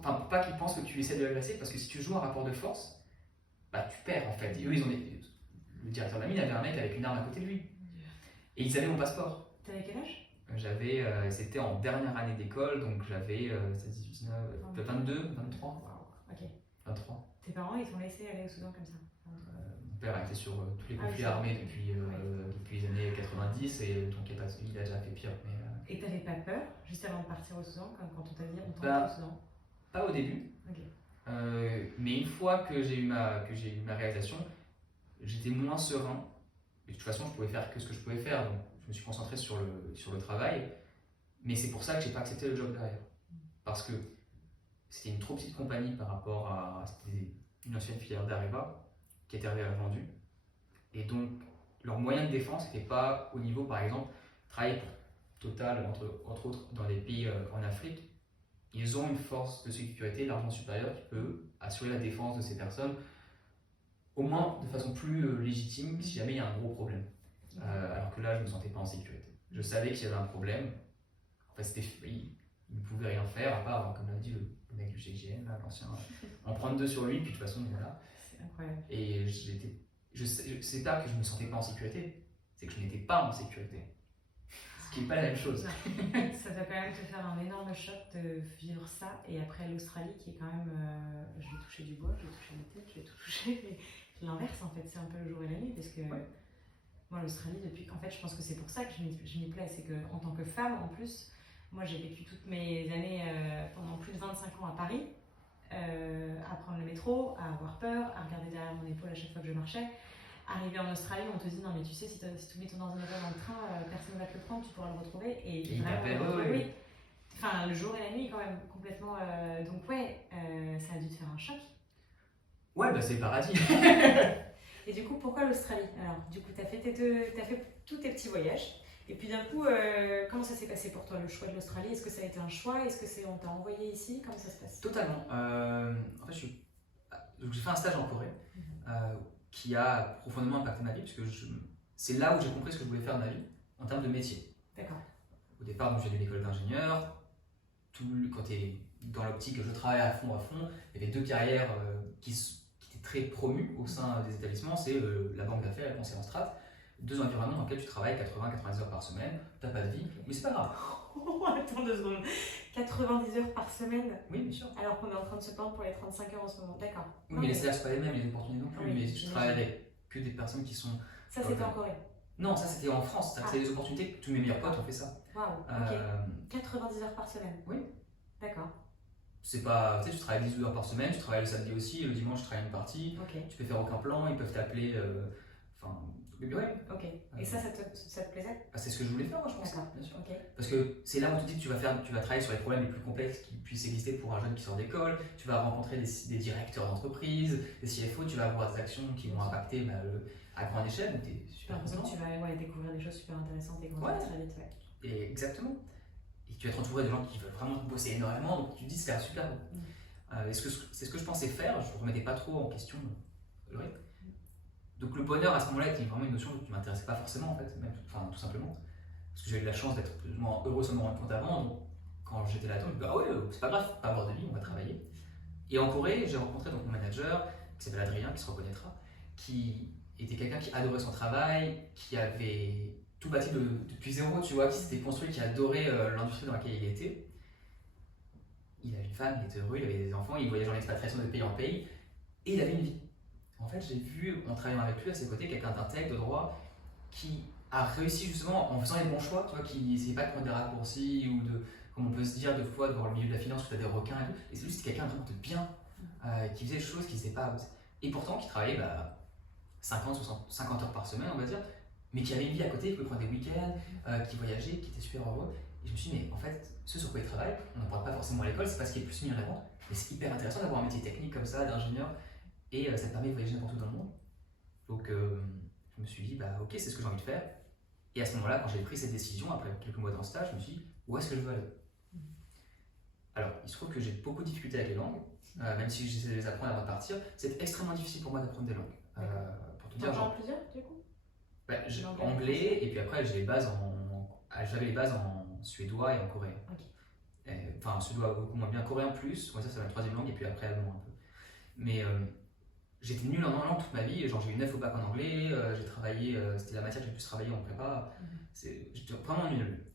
pour pas qu'ils pensent que tu essaies de l'agresser, parce que si tu joues un rapport de force, tu perds en fait. Et eux, le directeur de la mine avait un mec avec une arme à côté de lui. Et ils avaient mon passeport. T'avais quel âge? C'était en dernière année d'école, donc j'avais 18, 19, 22, 23. Wow. Ok. 23. Tes parents, ils t'ont laissé aller au Soudan comme ça? Mon père a été sur tous les conflits armés depuis les années 90, et donc il a déjà fait pire. Et t'avais pas peur, juste avant de partir au Soudan, quand on t'a dit on t'envoie au Soudan? Pas au début. Okay. Mais une fois que j'ai eu ma réalisation, j'étais moins serein. Et de toute façon, je pouvais faire que ce que je pouvais faire, donc je me suis concentré sur le travail. Mais c'est pour ça que j'ai pas accepté le job derrière. Parce que c'était une trop petite compagnie par rapport à une ancienne filière d'Areva qui était revendue. Et donc, leurs moyens de défense n'étaient pas au niveau, par exemple, travailler pour Total, entre autres, dans les pays en Afrique. Ils ont une force de sécurité largement supérieure qui peut assurer la défense de ces personnes, au moins de façon plus légitime si jamais il y a un gros problème. Alors que là, je ne me sentais pas en sécurité. Je savais qu'il y avait un problème. En fait, ils ne pouvaient rien faire, à part, comme l'a dit, le mec du GIGN, là, l'ancien, en prendre deux sur lui, puis de toute façon, voilà. C'est incroyable. Et c'est pas que je me sentais pas en sécurité, c'est que je n'étais pas en sécurité. Ce qui n'est pas la même chose. Ça doit quand même te faire un énorme choc de vivre ça. Et après l'Australie qui est quand même. Je vais toucher du bois, je vais toucher des têtes, je vais tout toucher. Mais l'inverse en fait, c'est un peu le jour et la nuit. Parce que moi, l'Australie, en fait, je pense que c'est pour ça que je m'y plais. C'est qu'en tant que femme en plus, moi j'ai vécu toutes mes années pendant plus de 25 ans à Paris, à prendre le métro, à avoir peur, à regarder derrière mon épaule à chaque fois que je marchais. Arrivé en Australie, on te dit non mais tu sais si tu oublies ton ordinateur dans le train, personne ne va te le prendre, tu pourras le retrouver. Et vraiment, oui. Enfin le jour et la nuit quand même, complètement. Donc ça a dû te faire un choc. Ouais, bah c'est le paradis. Et du coup, pourquoi l'Australie? Alors, du coup, t'as fait tous tes petits voyages. Et puis d'un coup, comment ça s'est passé pour toi le choix de l'Australie? Est-ce que ça a été un choix? Est-ce que on t'a envoyé ici? Comment ça se passe? Totalement. En fait, j'ai fait un stage en Corée. Qui a profondément impacté ma vie, parce que c'est là où j'ai compris ce que je voulais faire de ma vie en termes de métier. D'accord. Au départ, j'ai fait une école d'ingénieur. Quand tu es dans l'optique, je travaille à fond, il y avait deux carrières qui étaient très promues au sein des établissements, c'est la banque d'affaires et le conseil en strat. Deux environnements dans lesquels tu travailles 80-90 heures par semaine, tu n'as pas de vie, mais c'est pas grave. Attends 2 secondes. 90 heures par semaine? Oui, bien sûr. Alors qu'on est en train de se plaindre pour les 35 heures en ce moment. D'accord. Oui, mais les salaires ne sont pas les mêmes, les opportunités non plus. Oui, mais je travaille avec que des personnes qui sont. Ça, c'était en Corée? Non, ça c'était en France. C'est des opportunités, tous mes meilleurs potes ont fait ça. Waouh, ok. 90 heures par semaine? Oui. D'accord. C'est pas. Tu sais, tu travailles 10 heures par semaine, tu travailles le samedi aussi, le dimanche, tu travailles une partie. Okay. Tu peux faire aucun plan, ils peuvent t'appeler. Ouais. Ok. Et ça te plaisait? C'est ce que je voulais faire, moi, je pense. D'accord. Bien sûr. Okay. Parce que c'est là où tu dis que tu vas travailler sur les problèmes les plus complexes qui puissent exister pour un jeune qui sort d'école. Tu vas rencontrer des directeurs d'entreprise, des CFO, tu vas avoir des actions qui vont impacter à grande échelle. Donc, tu es super content. Tu vas découvrir des choses super intéressantes et grandir très vite. Ouais. Et exactement. Et tu vas te retrouver de gens qui veulent vraiment bosser énormément. Donc tu te dis c'est super bon. C'est ce que je pensais faire. Je ne remettais pas trop en question le rythme. Donc le bonheur à ce moment-là était vraiment une notion qui ne m'intéressait pas forcément en fait, tout simplement. Parce que j'avais eu la chance d'être plus ou moins heureux sans me rendre compte avant. Donc quand j'étais là-dedans, je me disais ah ouais, c'est pas grave, pas avoir de vie, on va travailler. Et en Corée, j'ai rencontré donc mon manager qui s'appelle Adrien, qui se reconnaîtra, qui était quelqu'un qui adorait son travail, qui avait tout bâti depuis zéro, tu vois, qui s'était construit, qui adorait l'industrie dans laquelle il était. Il avait une femme, il était heureux, il avait des enfants, il voyageait en expatriation de pays en pays, et il avait une vie. En fait, j'ai vu, en travaillant avec lui à ses côtés, quelqu'un d'intègre, de droit, qui a réussi justement en faisant les bons choix, tu vois, qui n'essayait pas de prendre des raccourcis ou de, comme on peut se dire des fois, dans le milieu de la finance où tu as des requins et tout. Et c'est lui, c'était quelqu'un vraiment de bien, qui faisait des choses qui n'étaient pas. Et pourtant, qui travaillait 50 heures par semaine, on va dire, mais qui avait une vie à côté, qui pouvait prendre des week-ends, qui voyageait, qui était super heureux. Et je me suis dit, mais en fait, ce sur quoi il travaille, on n'en parle pas forcément à l'école, c'est pas ce qui est le plus mis en avant, mais c'est hyper intéressant d'avoir un métier technique comme ça, d'ingénieur, et ça te permet de voyager n'importe où dans le monde. Donc je me suis dit, ok, c'est ce que j'ai envie de faire. Et à ce moment-là, quand j'ai pris cette décision, après quelques mois dans stage, je me suis dit, où est-ce que je veux aller? Alors, il se trouve que j'ai beaucoup de difficultés avec les langues, même si j'essaie de les apprendre avant de partir. C'est extrêmement difficile pour moi d'apprendre des langues. Pour te dire, genre plusieurs, du coup? Anglais, et puis après j'avais les bases en suédois et en coréen. Okay. Enfin, suédois beaucoup moins bien, coréen plus, on va dire c'est ma troisième langue, et puis après allemand un peu. Mais j'étais nul en langue toute ma vie, genre j'ai eu 9 au bac en anglais, j'ai travaillé, c'était la matière que j'ai le plus travaillé en prépa, j'étais vraiment nul.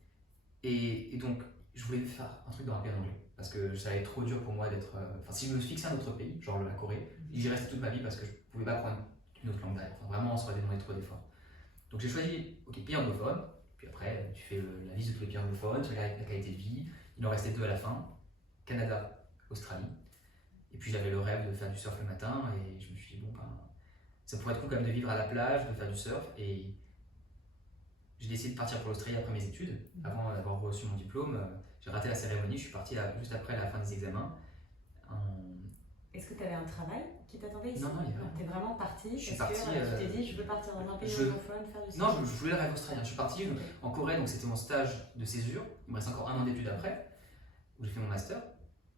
Et donc je voulais faire un truc dans un pays en anglais, parce que ça allait être trop dur pour moi d'être. Si je me fixais un autre pays, genre la Corée, j'y restais toute ma vie parce que je pouvais pas prendre une autre langue derrière. Vraiment, ça aurait demandé trop d'efforts. Donc j'ai choisi, pays anglophone, puis après tu fais la liste de tous les pays anglophones, tu regardes la qualité de vie, il en restait 2 à la fin, Canada, Australie. Et puis j'avais le rêve de faire du surf le matin, et je me suis dit, ça pourrait être cool quand même de vivre à la plage, de faire du surf, et j'ai décidé de partir pour l'Australie après mes études, avant d'avoir reçu mon diplôme. J'ai raté la cérémonie, je suis parti juste après la fin des examens. Est-ce que tu avais un travail qui t'attendait ici? Non, il y avait rien. Tu es vraiment parti je suis parce parti, que tu t'es dit je veux partir dans un pays anglophone, faire du surf? Non, je voulais le rêve australien. Je suis parti en Corée, donc c'était mon stage de césure. Il me reste encore 1 an d'études après, où j'ai fait mon master.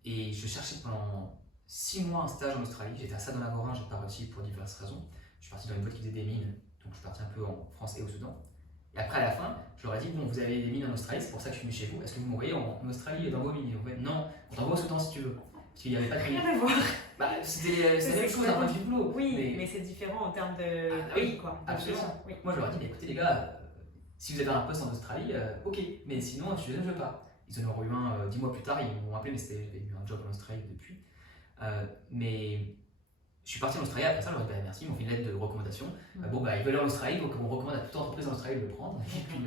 Et je cherchais pendant 6 mois un stage en Australie. J'étais à Sadon-la-Gorin, j'ai pas réussi pour diverses raisons. Je suis parti dans une boîte qui faisait des mines, donc je suis parti un peu en France et au Soudan. Et après, à la fin, je leur ai dit, vous avez des mines en Australie, c'est pour ça que je suis venu chez vous. Est-ce que vous m'envoyez en Australie et dans vos mines? Et en fait, non, on t'envoie au Soudan si tu veux. Parce qu'il n'y avait pas de Rien à voir. Bah, c'était la même chose d'un point de vue boulot. Oui, mais c'est différent en termes de Ah, pays, oui, quoi. absolument. Oui. Moi, je leur ai dit, mais écoutez, les gars, si vous avez un poste en Australie, ok, mais sinon, je ne veux pas. Ils en ont eu un 10 mois plus tard, ils m'ont appelé, mais j'avais eu un job en Australie depuis. Mais je suis parti en Australie, après ça, je leur ai dit, bah, merci, ils m'ont fait une lettre de recommandation. Bon, bah, ils veulent aller en Australie, donc on recommande à toute entreprise en Australie de le prendre. Et puis,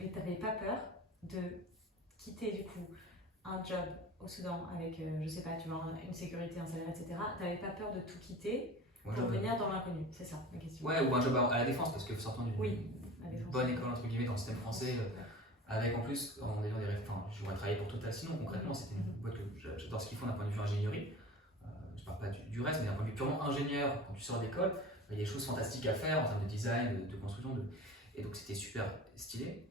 Et tu n'avais pas peur de quitter, du coup, un job au Soudan avec, je sais pas, tu vois, une sécurité, un salaire, etc. Tu n'avais pas peur de tout quitter pour venir dans l'inconnu, c'est ça la question. Ouais, ou un job à la défense, parce que sortant d'une bonne école, entre guillemets, dans le système français, avec en plus, en ayant des enfin, j'aurais travaillé pour Total sinon, concrètement, c'était une boîte que j'adore ce qu'ils font d'un point de vue ingénierie. Je parle pas du reste, mais d'un point de vue purement ingénieur, quand tu sors d'école, il y a des choses fantastiques à faire en termes de design, de construction, et donc c'était super stylé.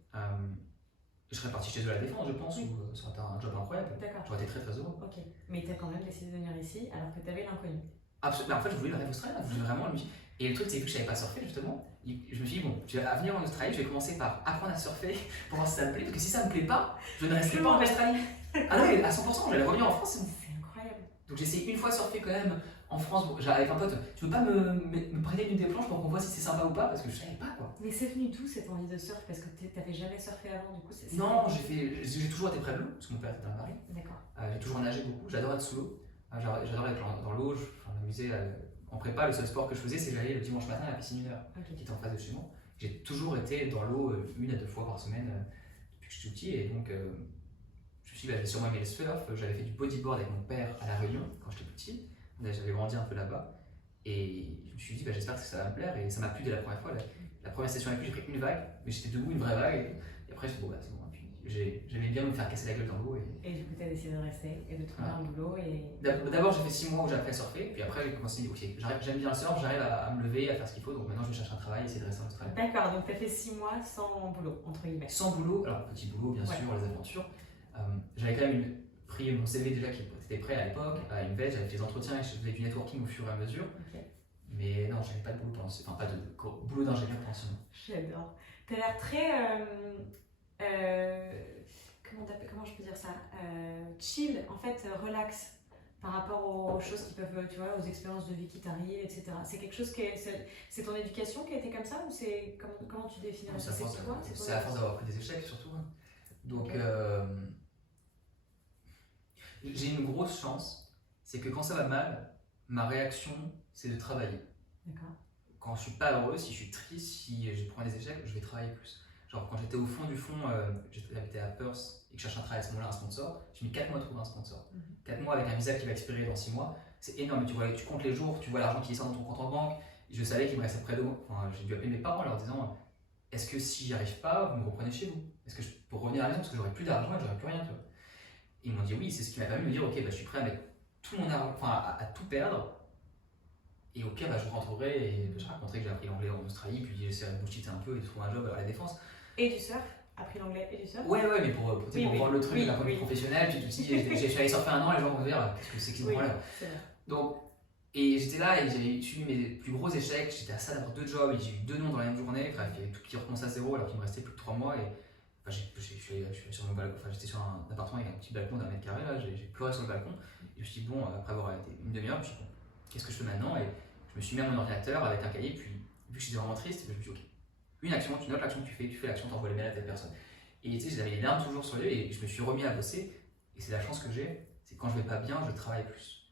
Je serais parti chez eux à la défense, je pense, ou ça aurait été un job incroyable. D'accord. J'aurais été très très heureux. Ok, mais tu as quand même décidé de venir ici alors que tu avais l'inconnu. Absolument. En fait, je voulais le rêve australien, je voulais vraiment le. Et le truc, c'est que je savais pas surfer justement. Je me suis dit, bon, je vais venir en Australie, je vais commencer par apprendre à surfer pour voir si ça me plaît, parce que si ça me plaît pas, je ne resterai pas en Australie. Ah non, mais à 100%, j'allais revenir en France. C'est incroyable. Donc j'ai essayé une fois de surfer quand même en France, avec un pote. Tu veux pas me prêter une des planches pour qu'on voit si c'est sympa ou pas, parce que je savais pas quoi. Mais c'est venu d'où cette envie de surf? Parce que t'avais jamais surfé avant, du coup c'est. Non, j'ai toujours été près de l'eau, parce que mon père était dans la marine. D'accord. J'ai toujours nagé beaucoup, j'adore être sous l'eau. J'adore être dans l'eau, m'amuser. En prépa, le seul sport que je faisais, c'est j'allais le dimanche matin à la piscine 1 heure, qui était en face de chez moi. J'ai toujours été dans l'eau 1 à 2 fois par semaine depuis que je suis tout petit, et donc je me suis dit, j'ai sûrement aimé le surf. J'avais fait du bodyboard avec mon père à La Réunion quand j'étais petit, j'avais grandi un peu là-bas, et je me suis dit, j'espère que ça va me plaire, et ça m'a plu dès la première fois. La première session avec lui, j'ai pris une vague, mais j'étais debout, une vraie vague, et après, c'est bon. J'aimais bien me faire casser la gueule dans l'eau. Et du coup, tu as décidé de rester et de trouver un boulot. D'abord, j'ai fait 6 mois où j'ai appris à surfer, puis après, j'ai commencé à dire, ok, j'aime bien le surf, j'arrive à me lever, à faire ce qu'il faut, donc maintenant je vais chercher un travail, essayer de rester en Australie. D'accord, donc tu as fait 6 mois sans boulot, entre guillemets. Sans boulot, alors petit boulot, bien sûr, les aventures. J'avais quand même pris mon CV déjà qui était prêt à l'époque, à une veille, j'avais fait des entretiens et je faisais du networking au fur et à mesure. Mais non, j'avais pas de boulot pas de boulot d'ingénieur pendant 6 mois. J'adore. Tu as l'air très. Comment je peux dire ça, chill, en fait, relax par rapport aux choses qui peuvent, tu vois, aux expériences de vie qui t'arrivent, etc. C'est quelque chose qui c'est ton éducation qui a été comme ça, ou c'est comment tu définirais ça? C'est à force d'avoir pris des échecs surtout. Donc j'ai une grosse chance, c'est que quand ça va mal, ma réaction c'est de travailler. D'accord. Quand je suis pas heureux, si je suis triste, si je prends des échecs, je vais travailler plus. Genre quand j'étais au fond du fond, j'habitais à Perth et que je cherchais un travail à ce moment-là, un sponsor, j'ai mis 4 mois à trouver un sponsor. 4 mois avec un visa qui va expirer dans 6 mois, c'est énorme. Tu comptes les jours, tu vois l'argent qui descend dans ton compte en banque. Et je savais qu'il me restait près de moi. Enfin, j'ai dû appeler mes parents en leur disant, est-ce que si j'y arrive pas, vous me reprenez chez vous? Est-ce que je peux revenir à la maison parce que j'aurais plus d'argent et j'aurais plus rien, tu vois? Ils m'ont dit oui, c'est ce qui m'a permis de me dire, ok, je suis prêt à mettre tout mon argent, à tout perdre. Et au pire, je rentrerai et je raconterai que j'ai appris l'anglais en Australie, puis j'essaierai de bullshiter un peu et de trouver un job à la défense. Et du surf? Appris l'anglais et du surf? Ouais, mais pour vendre le truc d'un point de vue professionnel, puis tu te dis, j'ai allé surfer 1 an, les gens vont me dire, qu'est-ce que c'est que ces moments-là? Donc, et j'étais là et j'avais suivi mes plus gros échecs, j'étais à ça d'avoir 2 jobs, et j'ai eu 2 noms dans la même journée, bref, il y avait tout qui recommençait à zéro alors qu'il me restait plus que 3 mois. Et je suis sur mon balcon, j'étais sur un appartement avec un petit balcon d'1 mètre carré, là, j'ai pleuré sur le balcon, et je me suis dit, bon, après avoir été une demi-heure, je me suis dit, bon, qu'est-ce que je fais maintenant? Et je me suis mis à mon ordinateur avec un cahier, puis vu que j'étais vraiment triste, je me suis dit, ok, une action, tu notes l'action que tu fais l'action, tu envoies les mails à telle personne. Et tu sais, j'avais les larmes toujours sur les yeux et je me suis remis à bosser. Et c'est la chance que j'ai, c'est que quand je vais pas bien, je travaille plus.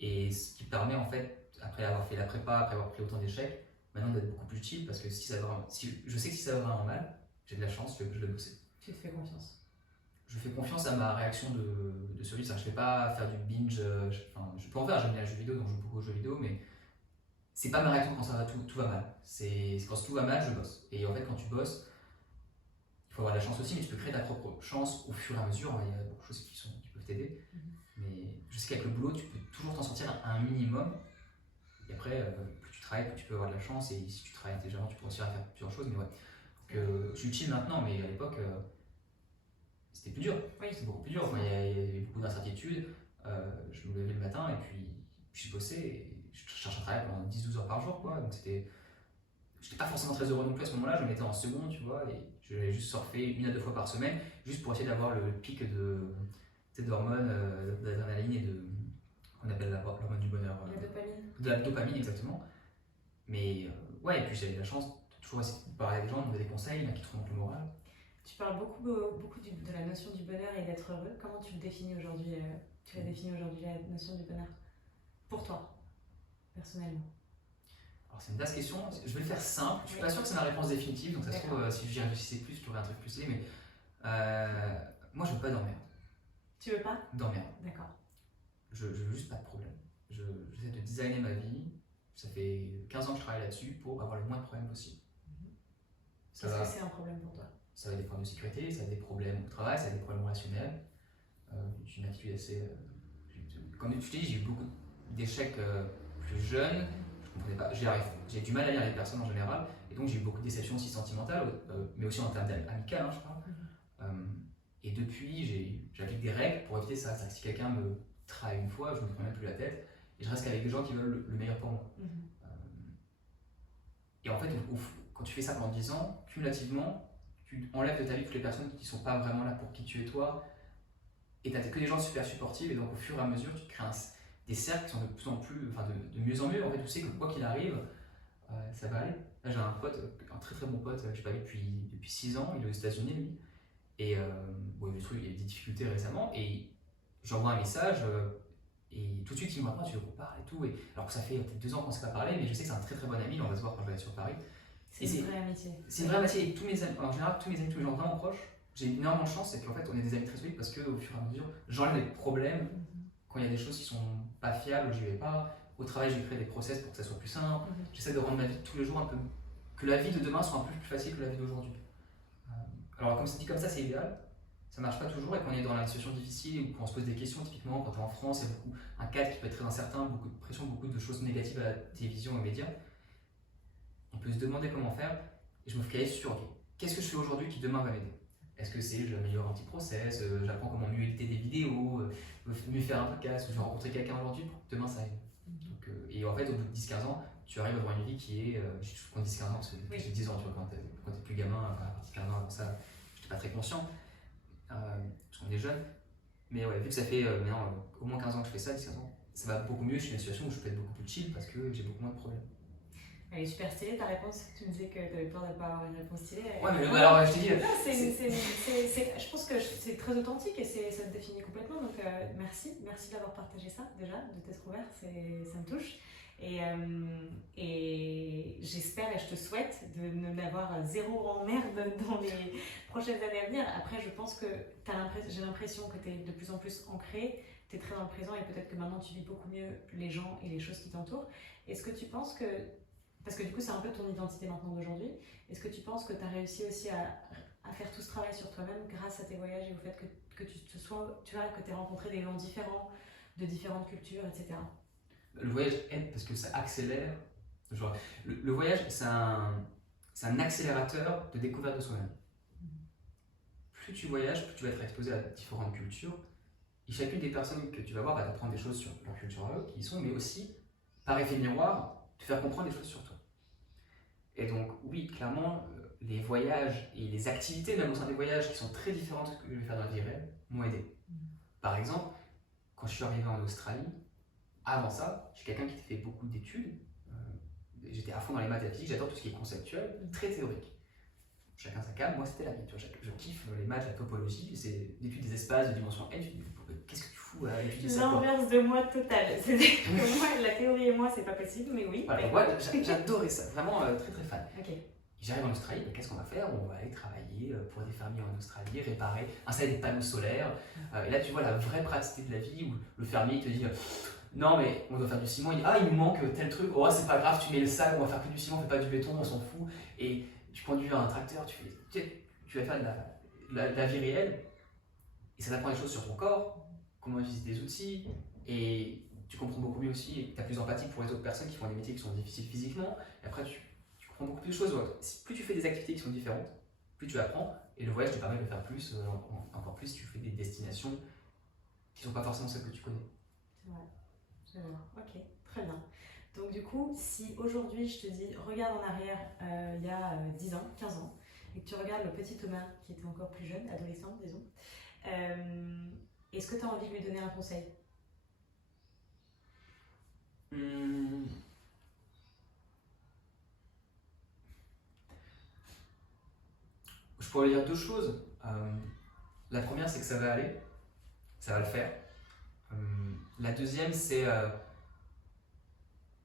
Et ce qui permet en fait, après avoir fait la prépa, après avoir pris autant d'échecs, maintenant d'être beaucoup plus chill parce que je sais que si ça va vraiment mal, j'ai de la chance que je vais bosser. Tu te fais confiance? Je fais confiance à ma réaction de celui, je ne vais pas faire du binge, je peux en faire, j'aime bien les jeux vidéo, donc je joue beaucoup aux jeux vidéo, mais c'est pas ma réaction quand ça va, tout va mal. C'est quand tout va mal, je bosse. Et en fait, quand tu bosses, il faut avoir de la chance aussi, mais tu peux créer ta propre chance au fur et à mesure. Il y a beaucoup de choses qui peuvent t'aider. Mais je sais qu'avec le boulot, tu peux toujours t'en sortir à un minimum. Et après, plus tu travailles, plus tu peux avoir de la chance. Et si tu travailles intelligemment, tu peux aussi faire plusieurs choses. Mais ouais. Donc, je suis chill maintenant, mais à l'époque, c'était plus dur. Oui. C'était beaucoup plus dur. Il y avait beaucoup d'incertitudes. Je me levais le matin et puis je bossais. Et je cherchais un travail pendant 10-12 heures par jour. Quoi. Donc c'était. J'étais pas forcément très heureux non plus à ce moment-là, je me mettais en seconde, tu vois, et j'allais juste surfer 1 à 2 fois par semaine, juste pour essayer d'avoir le pic d'hormones, d'adrénaline et de. On appelle l'hormone du bonheur. La dopamine. De la dopamine, exactement. Mais ouais, et puis j'ai eu la chance de toujours essayer de parler avec des gens, de donner des conseils, il y en a qui te remontent le moral. Tu parles beaucoup de la notion du bonheur et d'être heureux. Comment tu le définis aujourd'hui Tu la définis aujourd'hui, la notion du bonheur pour toi, personnellement? Alors c'est une vaste question, je vais le faire simple, je suis Oui. pas sûr que c'est ma réponse définitive, donc ça se D'accord. trouve, si j'y réfléchissais plus, je trouverais un truc plus stylé, mais moi je veux pas d'emmerde. Tu veux pas? D'emmerde. D'accord. Je veux juste pas de problème. J'essaie de designer ma vie, ça fait 15 ans que je travaille là-dessus pour avoir le moins de problèmes possible. Est-ce que c'est un problème pour toi? Ça va être des problèmes de sécurité, ça va être des problèmes au travail, ça va être des problèmes relationnels. J'ai une attitude assez. Comme tu te dis, j'ai eu beaucoup d'échecs plus jeunes. Je comprenais pas. J'ai du mal à lire les personnes en général, et donc j'ai eu beaucoup de déceptions aussi sentimentales, mais aussi en termes amicales, je crois. Et depuis, j'applique des règles pour éviter ça. C'est-à-dire que si quelqu'un me trahit une fois, je ne me prends même plus la tête, et je reste qu'avec des gens qui veulent le meilleur pour moi. Et en fait, quand tu fais ça pendant 10 ans, cumulativement, tu enlèves de ta vie toutes les personnes qui ne sont pas vraiment là pour qui tu es toi, et tu n'as que des gens super supportifs, et donc au fur et à mesure, tu crées des cercles qui sont de plus en plus, enfin de mieux en mieux, en fait, tu sais que quoi qu'il arrive, ça va aller. Là, j'ai un pote, un très très bon pote, que je n'ai pas vu depuis 6 ans, il est aux États-Unis lui, et bon, il y a eu des difficultés récemment, et j'envoie un message, et tout de suite il me répond, tu veux qu'on parle et tout, et alors que ça fait peut-être 2 ans qu'on ne s'est pas parlé, mais je sais que c'est un très très bon ami, on va se voir quand je vais aller sur Paris. C'est une vraie amitié. C'est une vraie amitié, et tous mes amis, en général, tous mes amis, tous les gens vraiment proches, j'ai énormément de chance, c'est qu'en fait on est des amis très solides parce qu'au fur et à mesure, j'enlève des problèmes quand il y a des choses qui sont pas fiables, je vais pas. Au travail, j'ai créé des process pour que ça soit plus simple. J'essaie de rendre ma vie de tous les jours un peu. Que la vie de demain soit un peu plus facile que la vie d'aujourd'hui. Alors, comme c'est dit comme ça, c'est idéal. Ça marche pas toujours, et quand on est dans la situation difficile ou quand on se pose des questions, typiquement quand tu es en France, il y a beaucoup un cadre qui peut être très incertain, beaucoup de pression, beaucoup de choses négatives à la télévision et aux médias. On peut se demander comment faire, et je me focalise sur ok, qu'est-ce que je fais aujourd'hui qui demain va m'aider. Est-ce que c'est j'améliore un petit process, j'apprends comment mieux éditer des vidéos, mieux faire un podcast, ou je vais rencontrer quelqu'un aujourd'hui pour que demain ça aille. Donc, et en fait, au bout de 10-15 ans, tu arrives à avoir une vie qui est. Je prends 10-15 ans parce que j'ai 10 ans, tu vois, quand t'es plus gamin, enfin, à partir de 15 ans avant ça, j'étais pas très conscient, parce qu'on est jeune. Mais ouais, vu que ça fait maintenant au moins 15 ans que je fais ça, 10-15 ans, ça va beaucoup mieux, je suis dans une situation où je peux être beaucoup plus chill parce que j'ai beaucoup moins de problèmes. Elle est super stylée ta réponse. Tu me disais que tu avais peur de ne pas avoir une réponse stylée. Ouais, mais alors je te dis. Je pense que c'est très authentique et ça te définit complètement. Donc merci d'avoir partagé ça déjà, de t'être ouvert, ça me touche. Et j'espère et je te souhaite de n'avoir zéro emmerde dans les prochaines années à venir. Après, je pense que j'ai l'impression que tu es de plus en plus ancré, tu es très dans le présent et peut-être que maintenant tu vis beaucoup mieux les gens et les choses qui t'entourent. Est-ce que tu penses que, parce que du coup c'est un peu ton identité maintenant d'aujourd'hui, est-ce que tu penses que tu as réussi aussi à faire tout ce travail sur toi-même grâce à tes voyages et au fait que tu vois, que tu aies rencontré des gens différents, de différentes cultures, etc. Le voyage aide parce que ça accélère. Genre, le voyage, c'est un accélérateur de découverte de soi-même. Plus tu voyages, plus tu vas être exposé à différentes cultures. Et chacune des personnes que tu vas voir va t'apprendre des choses sur leur culture à eux, qui y sont, mais aussi, par effet miroir, te faire comprendre des choses sur toi. Et donc, oui, clairement, les voyages et les activités, même au sein des voyages, qui sont très différentes de ce que je vais faire dans la vie réelle, m'ont aidé. Par exemple, quand je suis arrivé en Australie, avant ça, je suis quelqu'un qui a fait beaucoup d'études. J'étais à fond dans les maths et la physique, j'adore tout ce qui est conceptuel, très théorique. Chacun sa came, moi c'était la vie. Je kiffe les maths, la topologie, c'est l'étude des espaces de dimension n. Qu'est-ce que tu fous à étudier ça? L'inverse de moi total. C'est-à-dire que moi, la théorie et moi, c'est pas possible, mais oui. Voilà, moi j'adorais ça, vraiment très très fan. Okay. J'arrive en Australie, qu'est-ce qu'on va faire? On va aller travailler pour des fermiers en Australie, réparer, installer des panneaux solaires. Et là tu vois la vraie praticité de la vie où le fermier te dit non mais on doit faire du ciment, il dit ah il nous manque tel truc, oh c'est pas grave, tu mets le sac, on va faire que du ciment, on fait pas du béton, on s'en fout. Et tu conduis un tracteur, tu vas faire de la vie réelle, et ça t'apprend des choses sur ton corps, comment utiliser des outils, et tu comprends beaucoup mieux aussi, et tu as plus d'empathie pour les autres personnes qui font des métiers qui sont difficiles physiquement, et après tu comprends beaucoup plus de choses. Plus tu fais des activités qui sont différentes, plus tu apprends, et le voyage te permet de le faire plus, encore plus si tu fais des destinations qui ne sont pas forcément celles que tu connais. C'est vrai, ok, très bien. Donc du coup, si aujourd'hui je te dis, regarde en arrière il y a 10 ans, 15 ans, et que tu regardes le petit Thomas qui était encore plus jeune, adolescent disons, Est-ce que tu as envie de lui donner un conseil? Hum, Je pourrais dire deux choses. La première, c'est que ça va aller, ça va le faire. La deuxième, c'est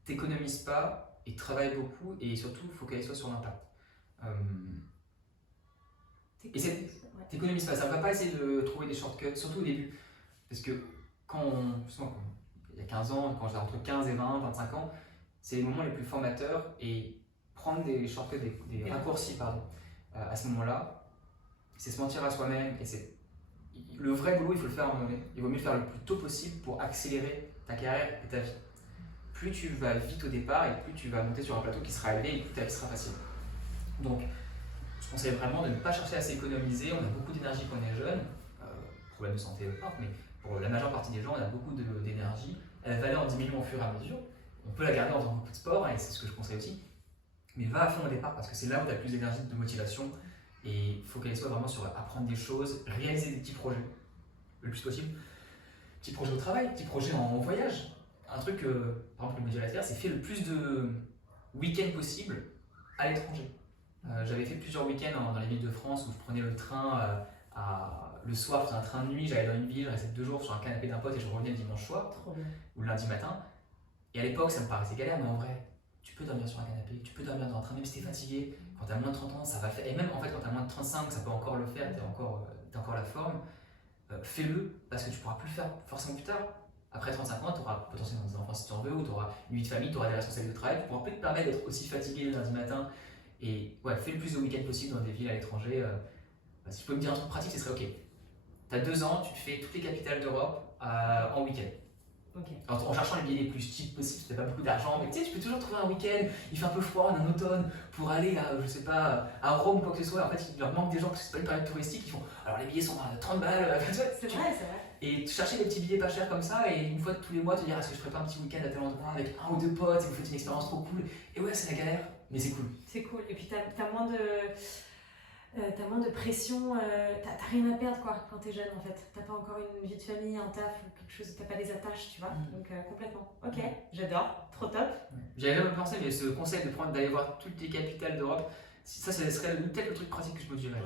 t'économises pas et travaille beaucoup et surtout focalise-toi sur l'impact. Et t'économises pas, ça ne va pas essayer de trouver des shortcuts, surtout au début. Parce que justement, il y a 15 ans, quand j'étais entre 15 et 20, 25 ans, c'est les moments les plus formateurs et prendre des shortcuts, des raccourcis, pardon, à ce moment-là, c'est se mentir à soi-même et c'est le vrai boulot, il faut le faire à un moment donné. Il vaut mieux le faire le plus tôt possible pour accélérer ta carrière et ta vie. Plus tu vas vite au départ et plus tu vas monter sur un plateau qui sera élevé et plus ta vie sera facile. Donc, je conseille vraiment de ne pas chercher à s'économiser. On a beaucoup d'énergie quand on est jeune, problème de santé hors, mais pour la majeure partie des gens, on a beaucoup d'énergie. Elle va aller en diminuant au fur et à mesure. On peut la garder en faisant beaucoup de sport, et c'est ce que je conseille aussi. Mais va à fond au départ parce que c'est là où tu as plus d'énergie, de motivation. Et focalise-toi vraiment sur apprendre des choses, réaliser des petits projets le plus possible. Petits projets au travail, petits projets en voyage. Un truc, par exemple, le module à faire, c'est faire le plus de week-ends possible à l'étranger. J'avais fait plusieurs week-ends dans les villes de France où je prenais le train le soir, je faisais un train de nuit, j'allais dans une ville, je restais 2 jours sur un canapé d'un pote et je revenais le dimanche soir ou le lundi matin. Et à l'époque, ça me paraissait galère, mais en vrai, tu peux dormir sur un canapé, tu peux dormir dans un train, même si t'es fatigué. Quand t'as moins de 30 ans, ça va le faire. Et même en fait, quand t'as moins de 35, ça peut encore le faire, t'as encore la forme. Fais-le parce que tu pourras plus le faire forcément plus tard. Après 35 ans, tu auras potentiellement des enfants si tu en veux, ou tu auras une vie de famille, tu auras des responsabilités de travail, tu pourras peut-être te permettre d'être aussi fatigué le lundi matin. Et ouais, fais le plus de week-ends possible dans des villes à l'étranger. Si je peux me dire un truc pratique, ce serait ok. Tu as 2 ans, tu te fais toutes les capitales d'Europe en week-end. Okay. En cherchant les billets les plus cheap possibles, tu n'as pas beaucoup d'argent, mais tu sais, tu peux toujours trouver un week-end, il fait un peu froid en automne, pour aller je sais pas, à Rome ou quoi que ce soit. En fait, il leur manque des gens parce que c'est pas une période touristique, ils font alors les billets sont à 30 balles. C'est vrai. Et chercher des petits billets pas chers comme ça, et une fois tous les mois te dire est-ce que je ferais pas un petit week-end à tel endroit avec 1 ou 2 potes, et vous faites une expérience trop cool. Et ouais, c'est la galère, mais c'est cool. C'est cool, et puis t'as moins de pression, t'as rien à perdre quoi quand t'es jeune en fait. T'as pas encore une vie de famille, un taf ou quelque chose, t'as pas des attaches, tu vois. Donc complètement. Ok, j'adore, trop top. J'avais jamais pensé, mais ce conseil d'aller voir toutes les capitales d'Europe, ça serait peut-être le truc pratique que je me dirais.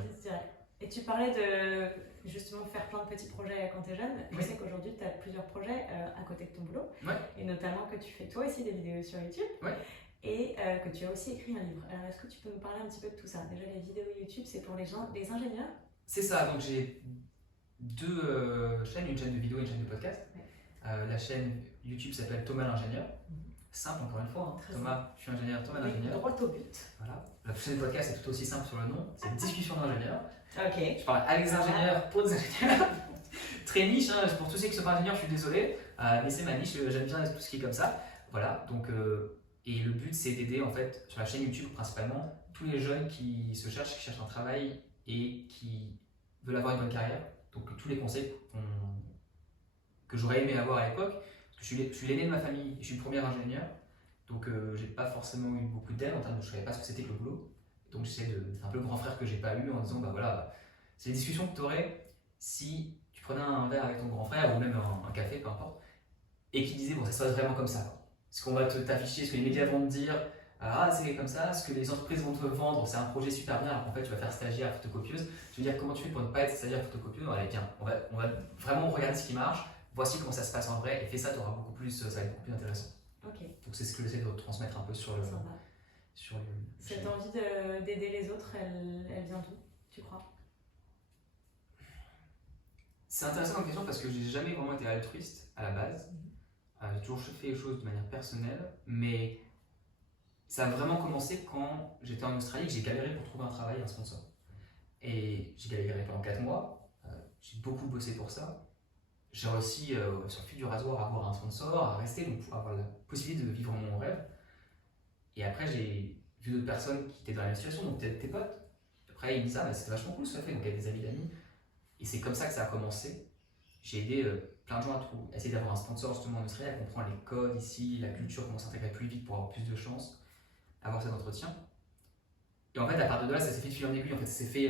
Et tu parlais de justement faire plein de petits projets quand t'es jeune. Je sais qu'aujourd'hui tu as plusieurs projets à côté de ton boulot. Et notamment que tu fais toi aussi des vidéos sur YouTube. Et que tu as aussi écrit un livre. Alors, est-ce que tu peux nous parler un petit peu de tout ça? Déjà, les vidéos YouTube, c'est pour les ingénieurs? C'est ça, donc j'ai 2 chaînes, une chaîne de vidéo et une chaîne de podcast. La chaîne YouTube s'appelle Thomas l'ingénieur. Simple, encore une fois. Thomas, je suis ingénieur, Thomas l'ingénieur. Droit au but. Voilà. La chaîne de podcast est tout aussi simple sur le nom. C'est une discussion d'ingénieurs. Ok. Je parle avec des ingénieurs pour des ingénieurs. Très niche, hein, pour tous ceux qui ne sont pas ingénieurs, je suis désolé. Mais c'est ma niche, j'aime bien tout ce qui est comme ça. Voilà, donc... Et le but, c'est d'aider, en fait, sur la chaîne YouTube principalement, tous les jeunes qui se cherchent, qui cherchent un travail et qui veulent avoir une bonne carrière. Donc, tous les conseils que j'aurais aimé avoir à l'époque. Je suis l'aîné de ma famille, je suis le premier ingénieur. Donc, j'ai pas forcément eu beaucoup d'aide en termes de je savais pas ce que c'était que le boulot. Donc, j'essaie c'est un peu le grand frère que j'ai pas eu en disant, bah voilà, c'est les discussions que tu aurais si tu prenais un verre avec ton grand frère ou même un café, peu importe, et qui disait, bon, ça se passe vraiment comme ça. Ce qu'on va t'afficher, ce que les médias vont te dire, c'est comme ça, ce que les entreprises vont te vendre, c'est un projet super bien, alors qu'en fait tu vas faire stagiaire photocopieuse. Je veux dire, comment tu fais pour ne pas être stagiaire photocopieuse? Allez, bien, on va vraiment regarder ce qui marche, voici comment ça se passe en vrai, et fais ça, ça va être beaucoup plus intéressant. Okay. Donc c'est ce que j'essaie de transmettre un peu sur le. Cette envie d'aider les autres, elle vient d'où, tu crois? C'est intéressant comme question parce que j'ai jamais vraiment été altruiste à la base. J'ai toujours fait les choses de manière personnelle, mais ça a vraiment commencé quand j'étais en Australie et que j'ai galéré pour trouver un travail, un sponsor. Et j'ai galéré pendant 4 mois, j'ai beaucoup bossé pour ça. J'ai réussi sur le fil du rasoir à avoir un sponsor, à rester, donc pour avoir la possibilité de vivre mon rêve. Et après, j'ai vu d'autres personnes qui étaient dans la même situation, donc peut-être tes potes. Après, ils me disaient, c'était vachement cool ce que tu as fait, donc il y a des amis d'amis. Et c'est comme ça que ça a commencé. J'ai aidé plein de gens à essayer d'avoir un sponsor justement en Australie, à comprendre les codes ici, la culture, comment s'intégrer plus vite pour avoir plus de chances, avoir cet entretien. Et en fait, à partir de là, ça s'est fait de fil en aiguille. En fait, ça s'est fait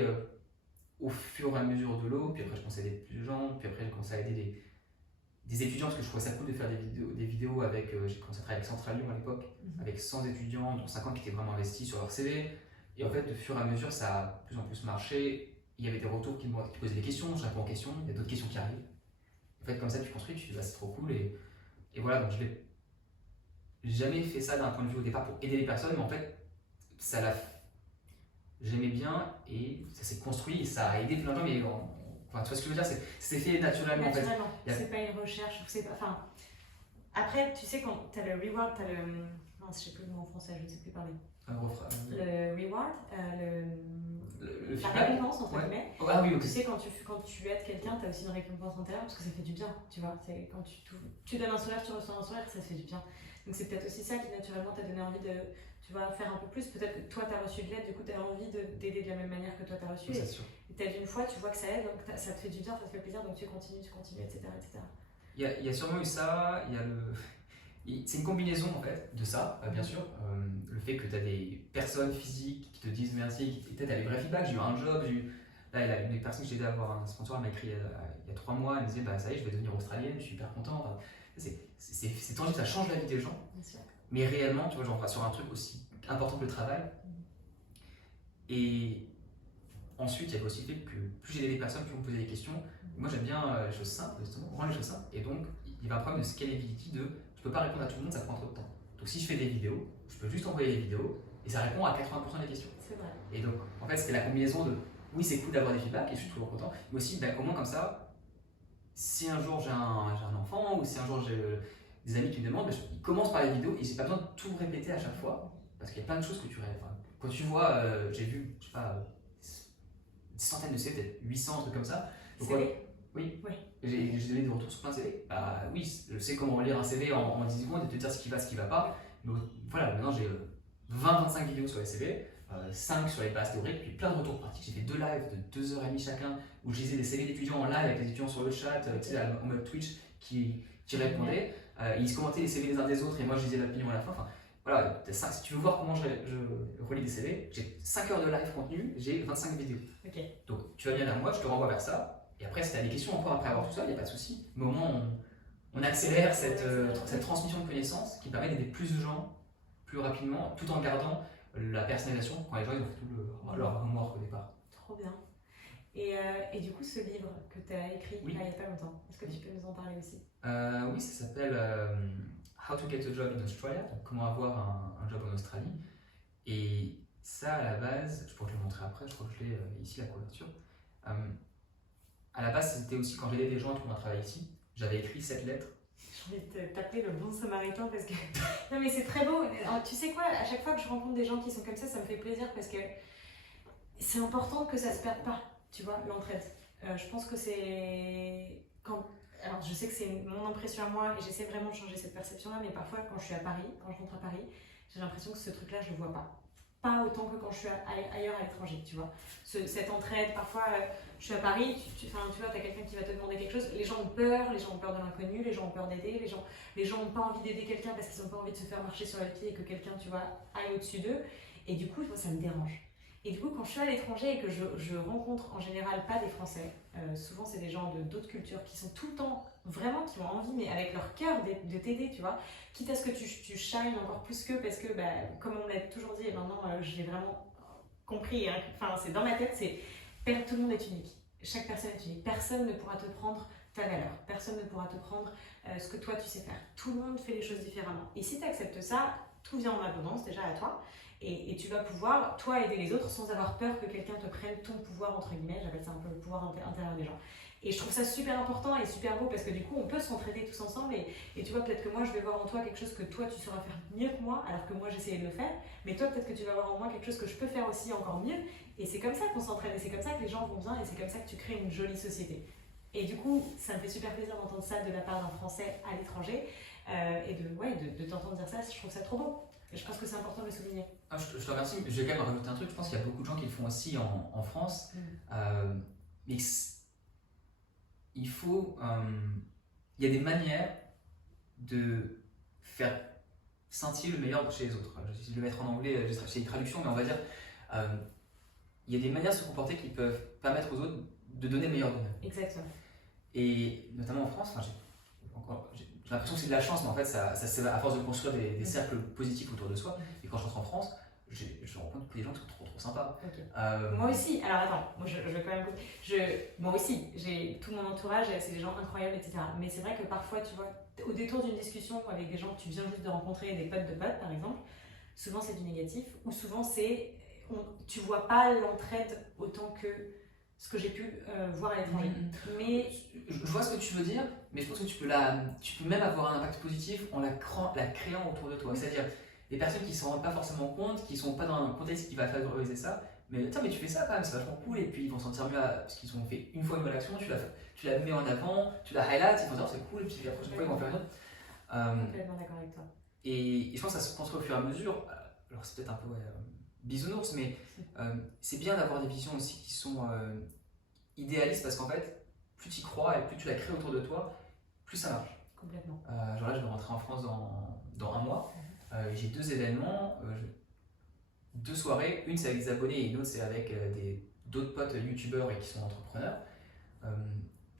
au fur et à mesure de l'eau, puis après je commençais à aider plus de gens, puis après j'ai commencé à aider des étudiants parce que je trouvais ça cool de faire des vidéos avec, j'ai commencé à travailler avec Central Lyon à l'époque, avec 100 étudiants, dont 50 qui étaient vraiment investis sur leur CV. Et en fait, de fur et à mesure, ça a de plus en plus marché. Il y avait des retours qui posaient des questions, je réponds aux questions, il y a d'autres questions qui arrivent. En fait, comme ça, tu construis, tu dis, bah, c'est trop cool. Et voilà, donc je n'ai jamais fait ça d'un point de vue au départ pour aider les personnes, mais en fait, ça l'a. J'aimais bien et ça s'est construit et ça a aidé plein de gens. Mais enfin, tu vois ce que je veux dire, c'est fait naturellement. Naturellement, en fait. c'est pas une recherche, c'est pas. Enfin, après, tu sais, quand tu as le reward, tu as le. Non, je sais plus le mot en français, je ne sais plus parler. Le reward, le la récompense entre ouais. guillemets. Ah oui, ok. Tu sais, quand tu aides quelqu'un, tu as aussi une récompense intérieure parce que ça fait du bien, tu vois. C'est quand tu donnes un sourire, tu reçois un sourire, ça fait du bien. Donc c'est peut-être aussi ça qui naturellement t'a donné envie de, tu vois, faire un peu plus. Peut-être que toi, tu as reçu de l'aide, du coup, tu as envie d'aider de la même manière que toi, tu as reçu. C'est sûr. Et t'aides une fois, tu vois que ça aide, donc ça te fait du bien, ça te fait plaisir, donc tu continues, etc. etc. Il y a sûrement eu ça, il y a le. C'est une combinaison en fait de ça, bien sûr. Le fait que tu as des personnes physiques qui te disent merci, qui peut-être des vrais feedbacks. J'ai eu un job, là, une des personnes que j'ai aidé à avoir un sponsor, elle m'a écrit il y a 3 mois, elle me disait bah, ça y est, je vais devenir australienne, je suis hyper content. Enfin, c'est tangible, ça change la vie des gens. Mais réellement, tu vois, j'en sur un truc aussi important que le travail. Et ensuite, il y avait aussi le fait que plus j'ai des personnes qui vont me poser des questions, moi j'aime bien les choses simples, justement, rendre les choses simples. Et donc, il y avait un problème de scalability de je peux pas répondre à tout le monde, ça prend trop de temps. Donc si je fais des vidéos, je peux juste envoyer les vidéos et ça répond à 80% des questions. C'est vrai. Et donc, en fait, c'était la combinaison de oui, c'est cool d'avoir des feedbacks et je suis toujours content, mais aussi, ben, au moins comme ça, si un jour j'ai un enfant ou si un jour j'ai des amis qui me demandent, ben, ils commencent par les vidéos et j'ai pas besoin de tout répéter à chaque fois parce qu'il y a plein de choses que tu rêves. Enfin, quand tu vois, j'ai vu, je sais pas, des centaines de CV, peut-être 800, un truc comme ça. Donc, oui. J'ai donné des retours sur plein de CV. Bah oui, je sais comment lire un CV en 10 secondes et te dire ce qui va, ce qui va pas. Donc voilà, maintenant j'ai 20-25 vidéos sur les CV, 5 sur les bases théoriques, puis plein de retours pratiques. J'ai fait 2 lives de 2h30 chacun où je lisais des CV d'étudiants en live avec les étudiants sur le chat, tu sais, en mode Twitch qui répondaient. Ils se commentaient les CV les uns des autres et moi je lisais l'opinion à la fin. Enfin, voilà, si tu veux voir comment je relis des CV, j'ai 5 heures de live contenu, j'ai 25 vidéos. Okay. Donc tu vas bien vers moi, je te renvoie vers ça. Et après, si tu as des questions encore après avoir tout ça, il n'y a pas de souci. Mais au moins, on accélère cette transmission de connaissances qui permet d'aider plus de gens plus rapidement, tout en gardant la personnalisation quand les gens ils ont fait tout leur homework au départ. Trop bien. Et du coup, ce livre que tu as écrit il n'y a pas longtemps, est-ce que tu peux nous en parler aussi? Oui, ça s'appelle How to get a job in Australia, donc comment avoir un job en Australie. Et ça, à la base, je pourrais te le montrer après, je crois que je l'ai ici, la couverture. À la base, c'était aussi quand j'aidais des gens à trouver un travail ici. J'avais écrit cette lettre. J'ai envie de t'appeler le bon samaritain parce que. Non, mais c'est très beau. Tu sais quoi, à chaque fois que je rencontre des gens qui sont comme ça me fait plaisir parce que c'est important que ça se perde pas, tu vois, l'entraide. Je pense que c'est. Alors, je sais que c'est mon impression à moi et j'essaie vraiment de changer cette perception-là, mais parfois, quand je suis à Paris, quand je rentre à Paris, j'ai l'impression que ce truc-là, je le vois pas. Pas autant que quand je suis ailleurs à l'étranger, tu vois. Cette entraide, parfois, je suis à Paris, tu vois, tu as quelqu'un qui va te demander quelque chose, les gens ont peur de l'inconnu, les gens ont peur d'aider, les gens n'ont pas envie d'aider quelqu'un parce qu'ils n'ont pas envie de se faire marcher sur les pieds et que quelqu'un, tu vois, aille au-dessus d'eux. Et du coup, moi, ça me dérange. Et du coup, quand je suis à l'étranger et que je rencontre en général pas des Français, souvent c'est des gens d'autres cultures qui sont tout le temps, vraiment, qui ont envie, mais avec leur cœur de t'aider, tu vois. Quitte à ce que tu shines encore plus qu'eux, parce que, bah, comme on me l'a toujours dit, et maintenant je l'ai vraiment compris, hein, enfin, c'est dans ma tête, tout le monde est unique. Chaque personne est unique. Personne ne pourra te prendre ta valeur. Personne ne pourra te prendre ce que toi tu sais faire. Tout le monde fait les choses différemment. Et si tu acceptes ça, tout vient en abondance déjà à toi. Et tu vas pouvoir, toi, aider les autres sans avoir peur que quelqu'un te prenne ton pouvoir, entre guillemets. J'appelle ça un peu le pouvoir intérieur des gens. Et je trouve ça super important et super beau parce que du coup, on peut s'entraider tous ensemble. Et tu vois, peut-être que moi, je vais voir en toi quelque chose que toi, tu sauras faire mieux que moi, alors que moi, j'essayais de le faire. Mais toi, peut-être que tu vas voir en moi quelque chose que je peux faire aussi encore mieux. Et c'est comme ça qu'on s'entraide. Et c'est comme ça que les gens vont bien. Et c'est comme ça que tu crées une jolie société. Et du coup, ça me fait super plaisir d'entendre ça de la part d'un Français à l'étranger. Et de t'entendre dire ça, je trouve ça trop beau. Et je pense que c'est important de le souligner. Ah, je te remercie. Je vais quand même rajouter un truc. Je pense qu'il y a beaucoup de gens qui le font aussi en France. Mais il faut. Il y a des manières de faire scintiller le meilleur chez les autres. Je vais le mettre en anglais, j'ai les traductions, mais on va dire. il y a des manières de se comporter qui peuvent permettre aux autres de donner le meilleur d'eux-mêmes. Exactement. Et notamment en France, enfin, j'ai l'impression que c'est de la chance, mais en fait, ça c'est à force de construire des cercles positifs autour de soi. Et quand je rentre en France, je me rends compte que les gens sont trop sympas. Okay. Moi aussi, alors attends, moi je vais quand même. Moi aussi, j'ai tout mon entourage, c'est des gens incroyables, etc. Mais c'est vrai que parfois, tu vois, au détour d'une discussion avec des gens que tu viens juste de rencontrer, des potes de potes par exemple, souvent c'est du négatif, ou souvent c'est. Tu vois pas l'entraide autant que ce que j'ai pu voir à l'étranger. Mais je vois ce que tu veux dire, mais je pense que tu peux même avoir un impact positif en la créant autour de toi. C'est-à-dire des personnes qui ne s'en rendent pas forcément compte, qui ne sont pas dans un contexte qui va favoriser ça, mais tiens, mais tu fais ça quand même, c'est vachement cool, et puis ils vont se sentir mieux parce qu'ils ont fait une fois une bonne action, tu la mets en avant, tu la highlights, ils vont dire c'est cool, et puis la prochaine fois ils vont faire une autre. Complètement d'accord avec toi. Et je pense que ça se construit au fur et à mesure. Alors c'est peut-être un peu bisounours, mais c'est bien d'avoir des visions aussi qui sont idéalistes, parce qu'en fait, plus tu y crois et plus tu la crées autour de toi, plus ça marche. Complètement. Genre là, je vais rentrer en France dans un mois. J'ai 2 événements, 2 soirées. Une c'est avec des abonnés et une autre c'est avec d'autres potes youtubeurs et qui sont entrepreneurs.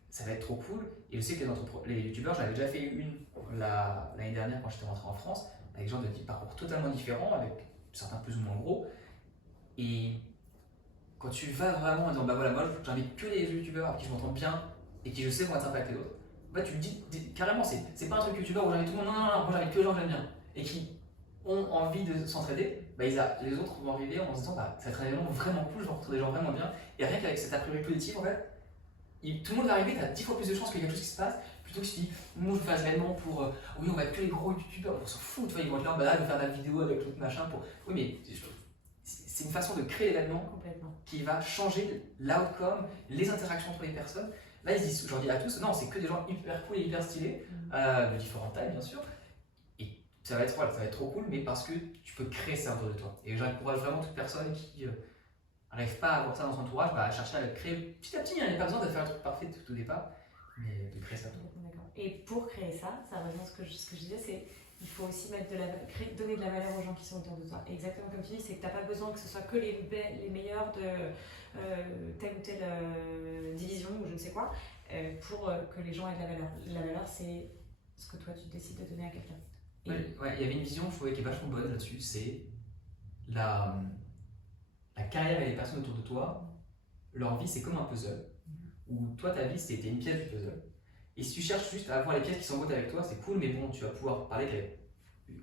Ça va être trop cool. Et je sais que les youtubeurs, j'en avais déjà fait une l'année dernière quand j'étais rentré en France, avec des gens de parcours totalement différents, avec certains plus ou moins gros. Et quand tu vas vraiment en disant bah voilà, moi j'invite que les youtubeurs avec qui je m'entends bien et qui je sais vont être impactés d'autres, bah tu me dis carrément, c'est pas un truc youtubeur où j'invite tout le monde, non, moi j'invite que les gens que j'aime bien et qui ont envie de s'entraider, bah les autres vont arriver en se disant bah ça va être un événement vraiment cool, je vais rencontrer des gens vraiment bien, et rien qu'avec cet a priori positif en fait, tout le monde va arriver, tu as 10 fois plus de chances qu'il y ait quelque chose qui se passe, plutôt que si tu dis moi je vais faire un événement pour oui on va être que les gros youtubeurs, on s'en fout, tu vois, ils vont être là en balade, faire de la vidéo avec l'autre machin pour. Oui mais c'est une façon de créer l'événement qui va changer l'outcome, les interactions entre les personnes. Là, ils disent, je leur dis à tous, non, c'est que des gens hyper cool et hyper stylés, de différentes tailles, bien sûr. Et ça va être trop cool, mais parce que tu peux créer ça autour de toi. Et j'encourage vraiment toute personne qui n'arrive pas à avoir ça dans son entourage, à chercher à le créer petit à petit. Il n'y a pas besoin de faire un truc parfait tout au départ, mais de créer ça. Et pour créer ça, ça rejoint ce que je disais, c'est il faut aussi donner de la valeur aux gens qui sont autour de toi. Et exactement comme tu dis, c'est que tu n'as pas besoin que ce soit que les meilleurs de telle ou telle division ou je ne sais quoi, pour que les gens aient de la valeur. La valeur, c'est ce que toi tu décides de donner à quelqu'un. Ouais, il y avait une vision, je trouvais, qui est vachement bonne là-dessus, c'est la carrière et les personnes autour de toi, leur vie c'est comme un puzzle, où toi ta vie c'était une pièce du puzzle. Et si tu cherches juste à avoir les pièces qui s'emboîtent avec toi, c'est cool, mais bon, tu vas pouvoir parler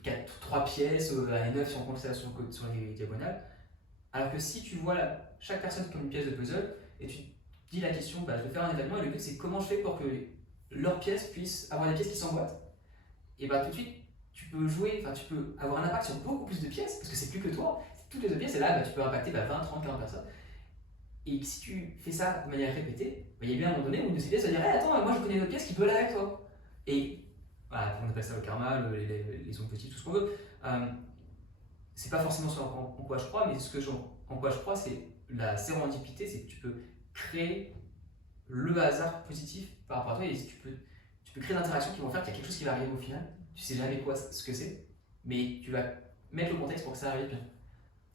qu'avec 3 pièces, à 9 si on compte ça sur les diagonales. Alors que si tu vois chaque personne comme une pièce de puzzle, et tu te dis la question, bah, je vais faire un événement, et le but c'est comment je fais pour que leurs pièces puissent avoir des pièces qui s'emboîtent. Et bah tout de suite, tu peux avoir un impact sur beaucoup plus de pièces, parce que c'est plus que toi, c'est toutes les autres pièces, et là bah, tu peux impacter 20, 30, 40 personnes. Et si tu fais ça de manière répétée, bah, il y a bien un moment donné où une de ces pièces va dire hey, attends, moi je connais une autre pièce qui peut aller avec toi. Et voilà, on appelle ça le karma, les ondes positives, tout ce qu'on veut. C'est pas forcément ce en quoi je crois, mais en quoi je crois, c'est la sérendipité, c'est que tu peux créer le hasard positif par rapport à toi et tu peux créer des interactions qui vont faire qu'il y a quelque chose qui va arriver au final. Tu sais jamais ce que c'est, mais tu vas mettre le contexte pour que ça arrive bien.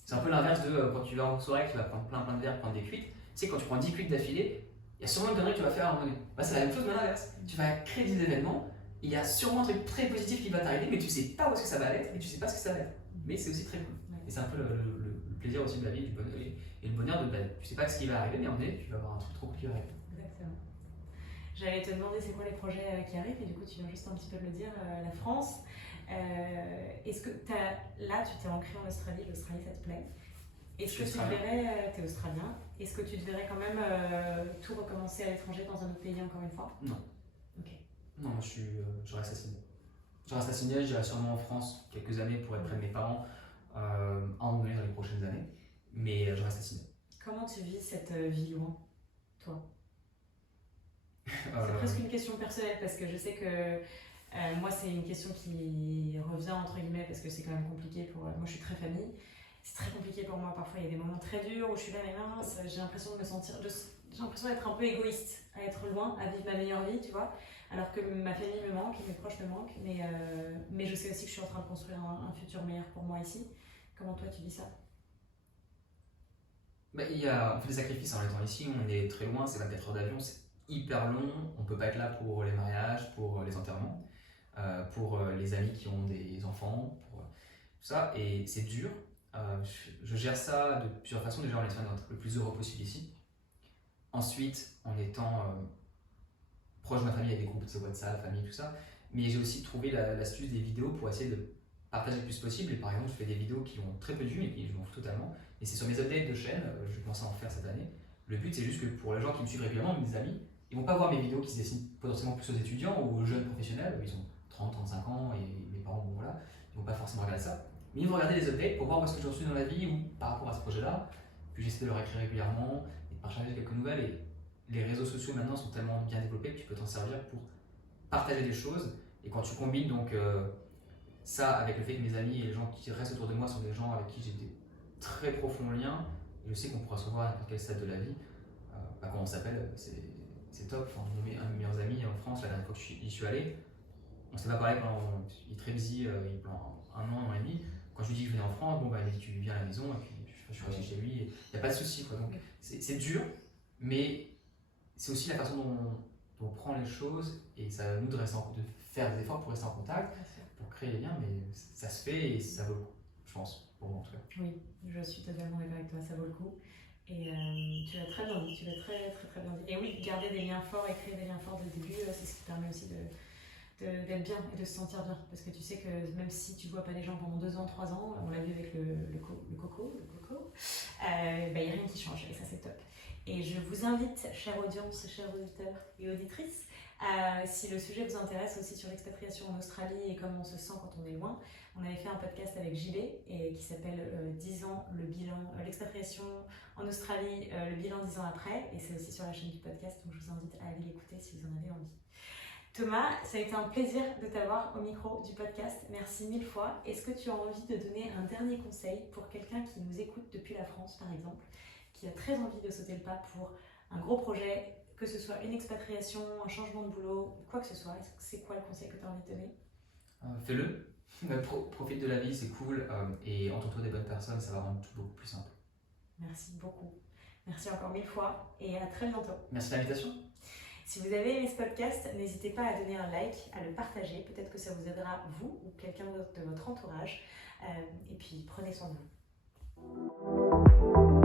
C'est un peu l'inverse de quand tu vas en soirée, tu vas prendre plein de verres, prendre des cuites. Tu sais, quand tu prends 10 cuites d'affilée, il y a sûrement une connerie que tu vas faire à un moment donné. Bah, c'est la même chose, mais l'inverse. Tu vas créer des événements, il y a sûrement un truc très positif qui va t'arriver, mais tu sais pas où est-ce que ça va être et tu sais pas ce que ça va être. Mais c'est aussi très cool. Et c'est un peu le plaisir aussi de la vie et le bonheur de tu sais pas ce qui va arriver, mais à un moment donné, tu vas avoir un truc trop cool qui va arriver. Exactement. J'allais te demander c'est quoi les projets qui arrivent, et du coup, tu viens juste un petit peu de le dire, la France. Est-ce que là, tu t'es ancré en Australie, l'Australie, ça te plaît? Est-ce que tu te verrais, t'es australien, est-ce que tu te verrais quand même tout recommencer à l'étranger dans un autre pays encore une fois? Non. Ok. Non, je reste à Sydney. Je reste à Sydney, j'irai sûrement en France quelques années pour être près de mes parents, en donné dans les prochaines années, mais je reste à Sydney. Comment tu vis cette vie loin, toi? C'est presque une question personnelle parce que je sais que moi c'est une question qui revient entre guillemets parce que c'est quand même compliqué pour moi, je suis très famille. C'est très compliqué pour moi, parfois il y a des moments très durs où je suis là, mais mince, j'ai l'impression j'ai l'impression d'être un peu égoïste, à être loin, à vivre ma meilleure vie, tu vois, alors que ma famille me manque, mes proches me manquent, mais je sais aussi que je suis en train de construire un futur meilleur pour moi ici. Comment toi tu vis ça? On fait des sacrifices en étant ici, on est très loin, c'est 24 heures d'avion, c'est hyper long, on peut pas être là pour les mariages, pour les enterrements, pour les amis qui ont des enfants, pour tout ça, et c'est dur. Je gère ça de plusieurs façons, déjà en essayant d'être le plus heureux possible ici. Ensuite, en étant proche de ma famille, avec des groupes de WhatsApp, famille, tout ça, mais j'ai aussi trouvé l'astuce des vidéos pour essayer de partager le plus possible. Et par exemple, je fais des vidéos qui ont très peu de vues, mais qui je m'en fous totalement. Et c'est sur mes updates de chaîne, je vais commencer à en faire cette année. Le but, c'est juste que pour les gens qui me suivent régulièrement, mes amis, ils vont pas voir mes vidéos qui se destinent potentiellement plus aux étudiants ou aux jeunes professionnels, où ils ont 30, 35 ans et mes parents, bon voilà, ils vont pas forcément regarder ça. Mais ils vont regarder les updates pour voir où est-ce que j'en suis dans la vie ou par rapport à ce projet-là. Puis j'essaie de leur écrire régulièrement et de partager quelques nouvelles. Et les réseaux sociaux maintenant sont tellement bien développés que tu peux t'en servir pour partager des choses. Et quand tu combines donc ça avec le fait que mes amis et les gens qui restent autour de moi sont des gens avec qui j'ai des très profonds liens, et je sais qu'on pourra se revoir à n'importe quel stade de la vie. Quand on s'appelle, c'est top. Enfin, un de mes meilleurs amis en France, la dernière fois que j'y suis allé, on s'est pas parlé pendant. Il est très busy, pendant un an et demi. Quand je lui dis que je venais en France, bon, bah, il dit tu viens à la maison, et puis je suis resté chez lui, il n'y a pas de souci. Donc c'est dur, mais c'est aussi la façon dont on prend les choses, et ça nous de faire des efforts pour rester en contact, pour créer les liens, mais ça se fait et ça vaut le coup, je pense, pour moi en tout cas. Oui, je suis totalement d'accord avec toi, ça vaut le coup. Et tu l'as très bien dit, tu l'as très bien dit. Et oui, garder des liens forts et créer des liens forts dès le début, c'est ce qui permet aussi d'être bien et de se sentir bien. Parce que tu sais que même si tu vois pas les gens pendant 2 ans, 3 ans, on l'a vu avec le coco, il n'y a rien qui change et ça c'est top. Et je vous invite, chère audience, chers auditeurs et auditrices, si le sujet vous intéresse aussi sur l'expatriation en Australie et comment on se sent quand on est loin, on avait fait un podcast avec JB et qui s'appelle 10 ans, le bilan, l'expatriation en Australie, le bilan 10 ans après, et c'est aussi sur la chaîne du podcast, donc je vous invite à aller l'écouter si vous en avez envie. Thomas, ça a été un plaisir de t'avoir au micro du podcast, merci 1000 fois. Est-ce que tu as envie de donner un dernier conseil pour quelqu'un qui nous écoute depuis la France par exemple, qui a très envie de sauter le pas pour un gros projet, que ce soit une expatriation, un changement de boulot, quoi que ce soit? C'est quoi le conseil que tu as envie de donner? Fais-le, profite de la vie, c'est cool, et entoure-toi des bonnes personnes, ça va rendre tout beaucoup plus simple. Merci beaucoup. Merci encore 1000 fois et à très bientôt. Merci de l'invitation. Si vous avez aimé ce podcast, n'hésitez pas à donner un like, à le partager. Peut-être que ça vous aidera, vous ou quelqu'un de votre entourage. Et puis, prenez soin de vous.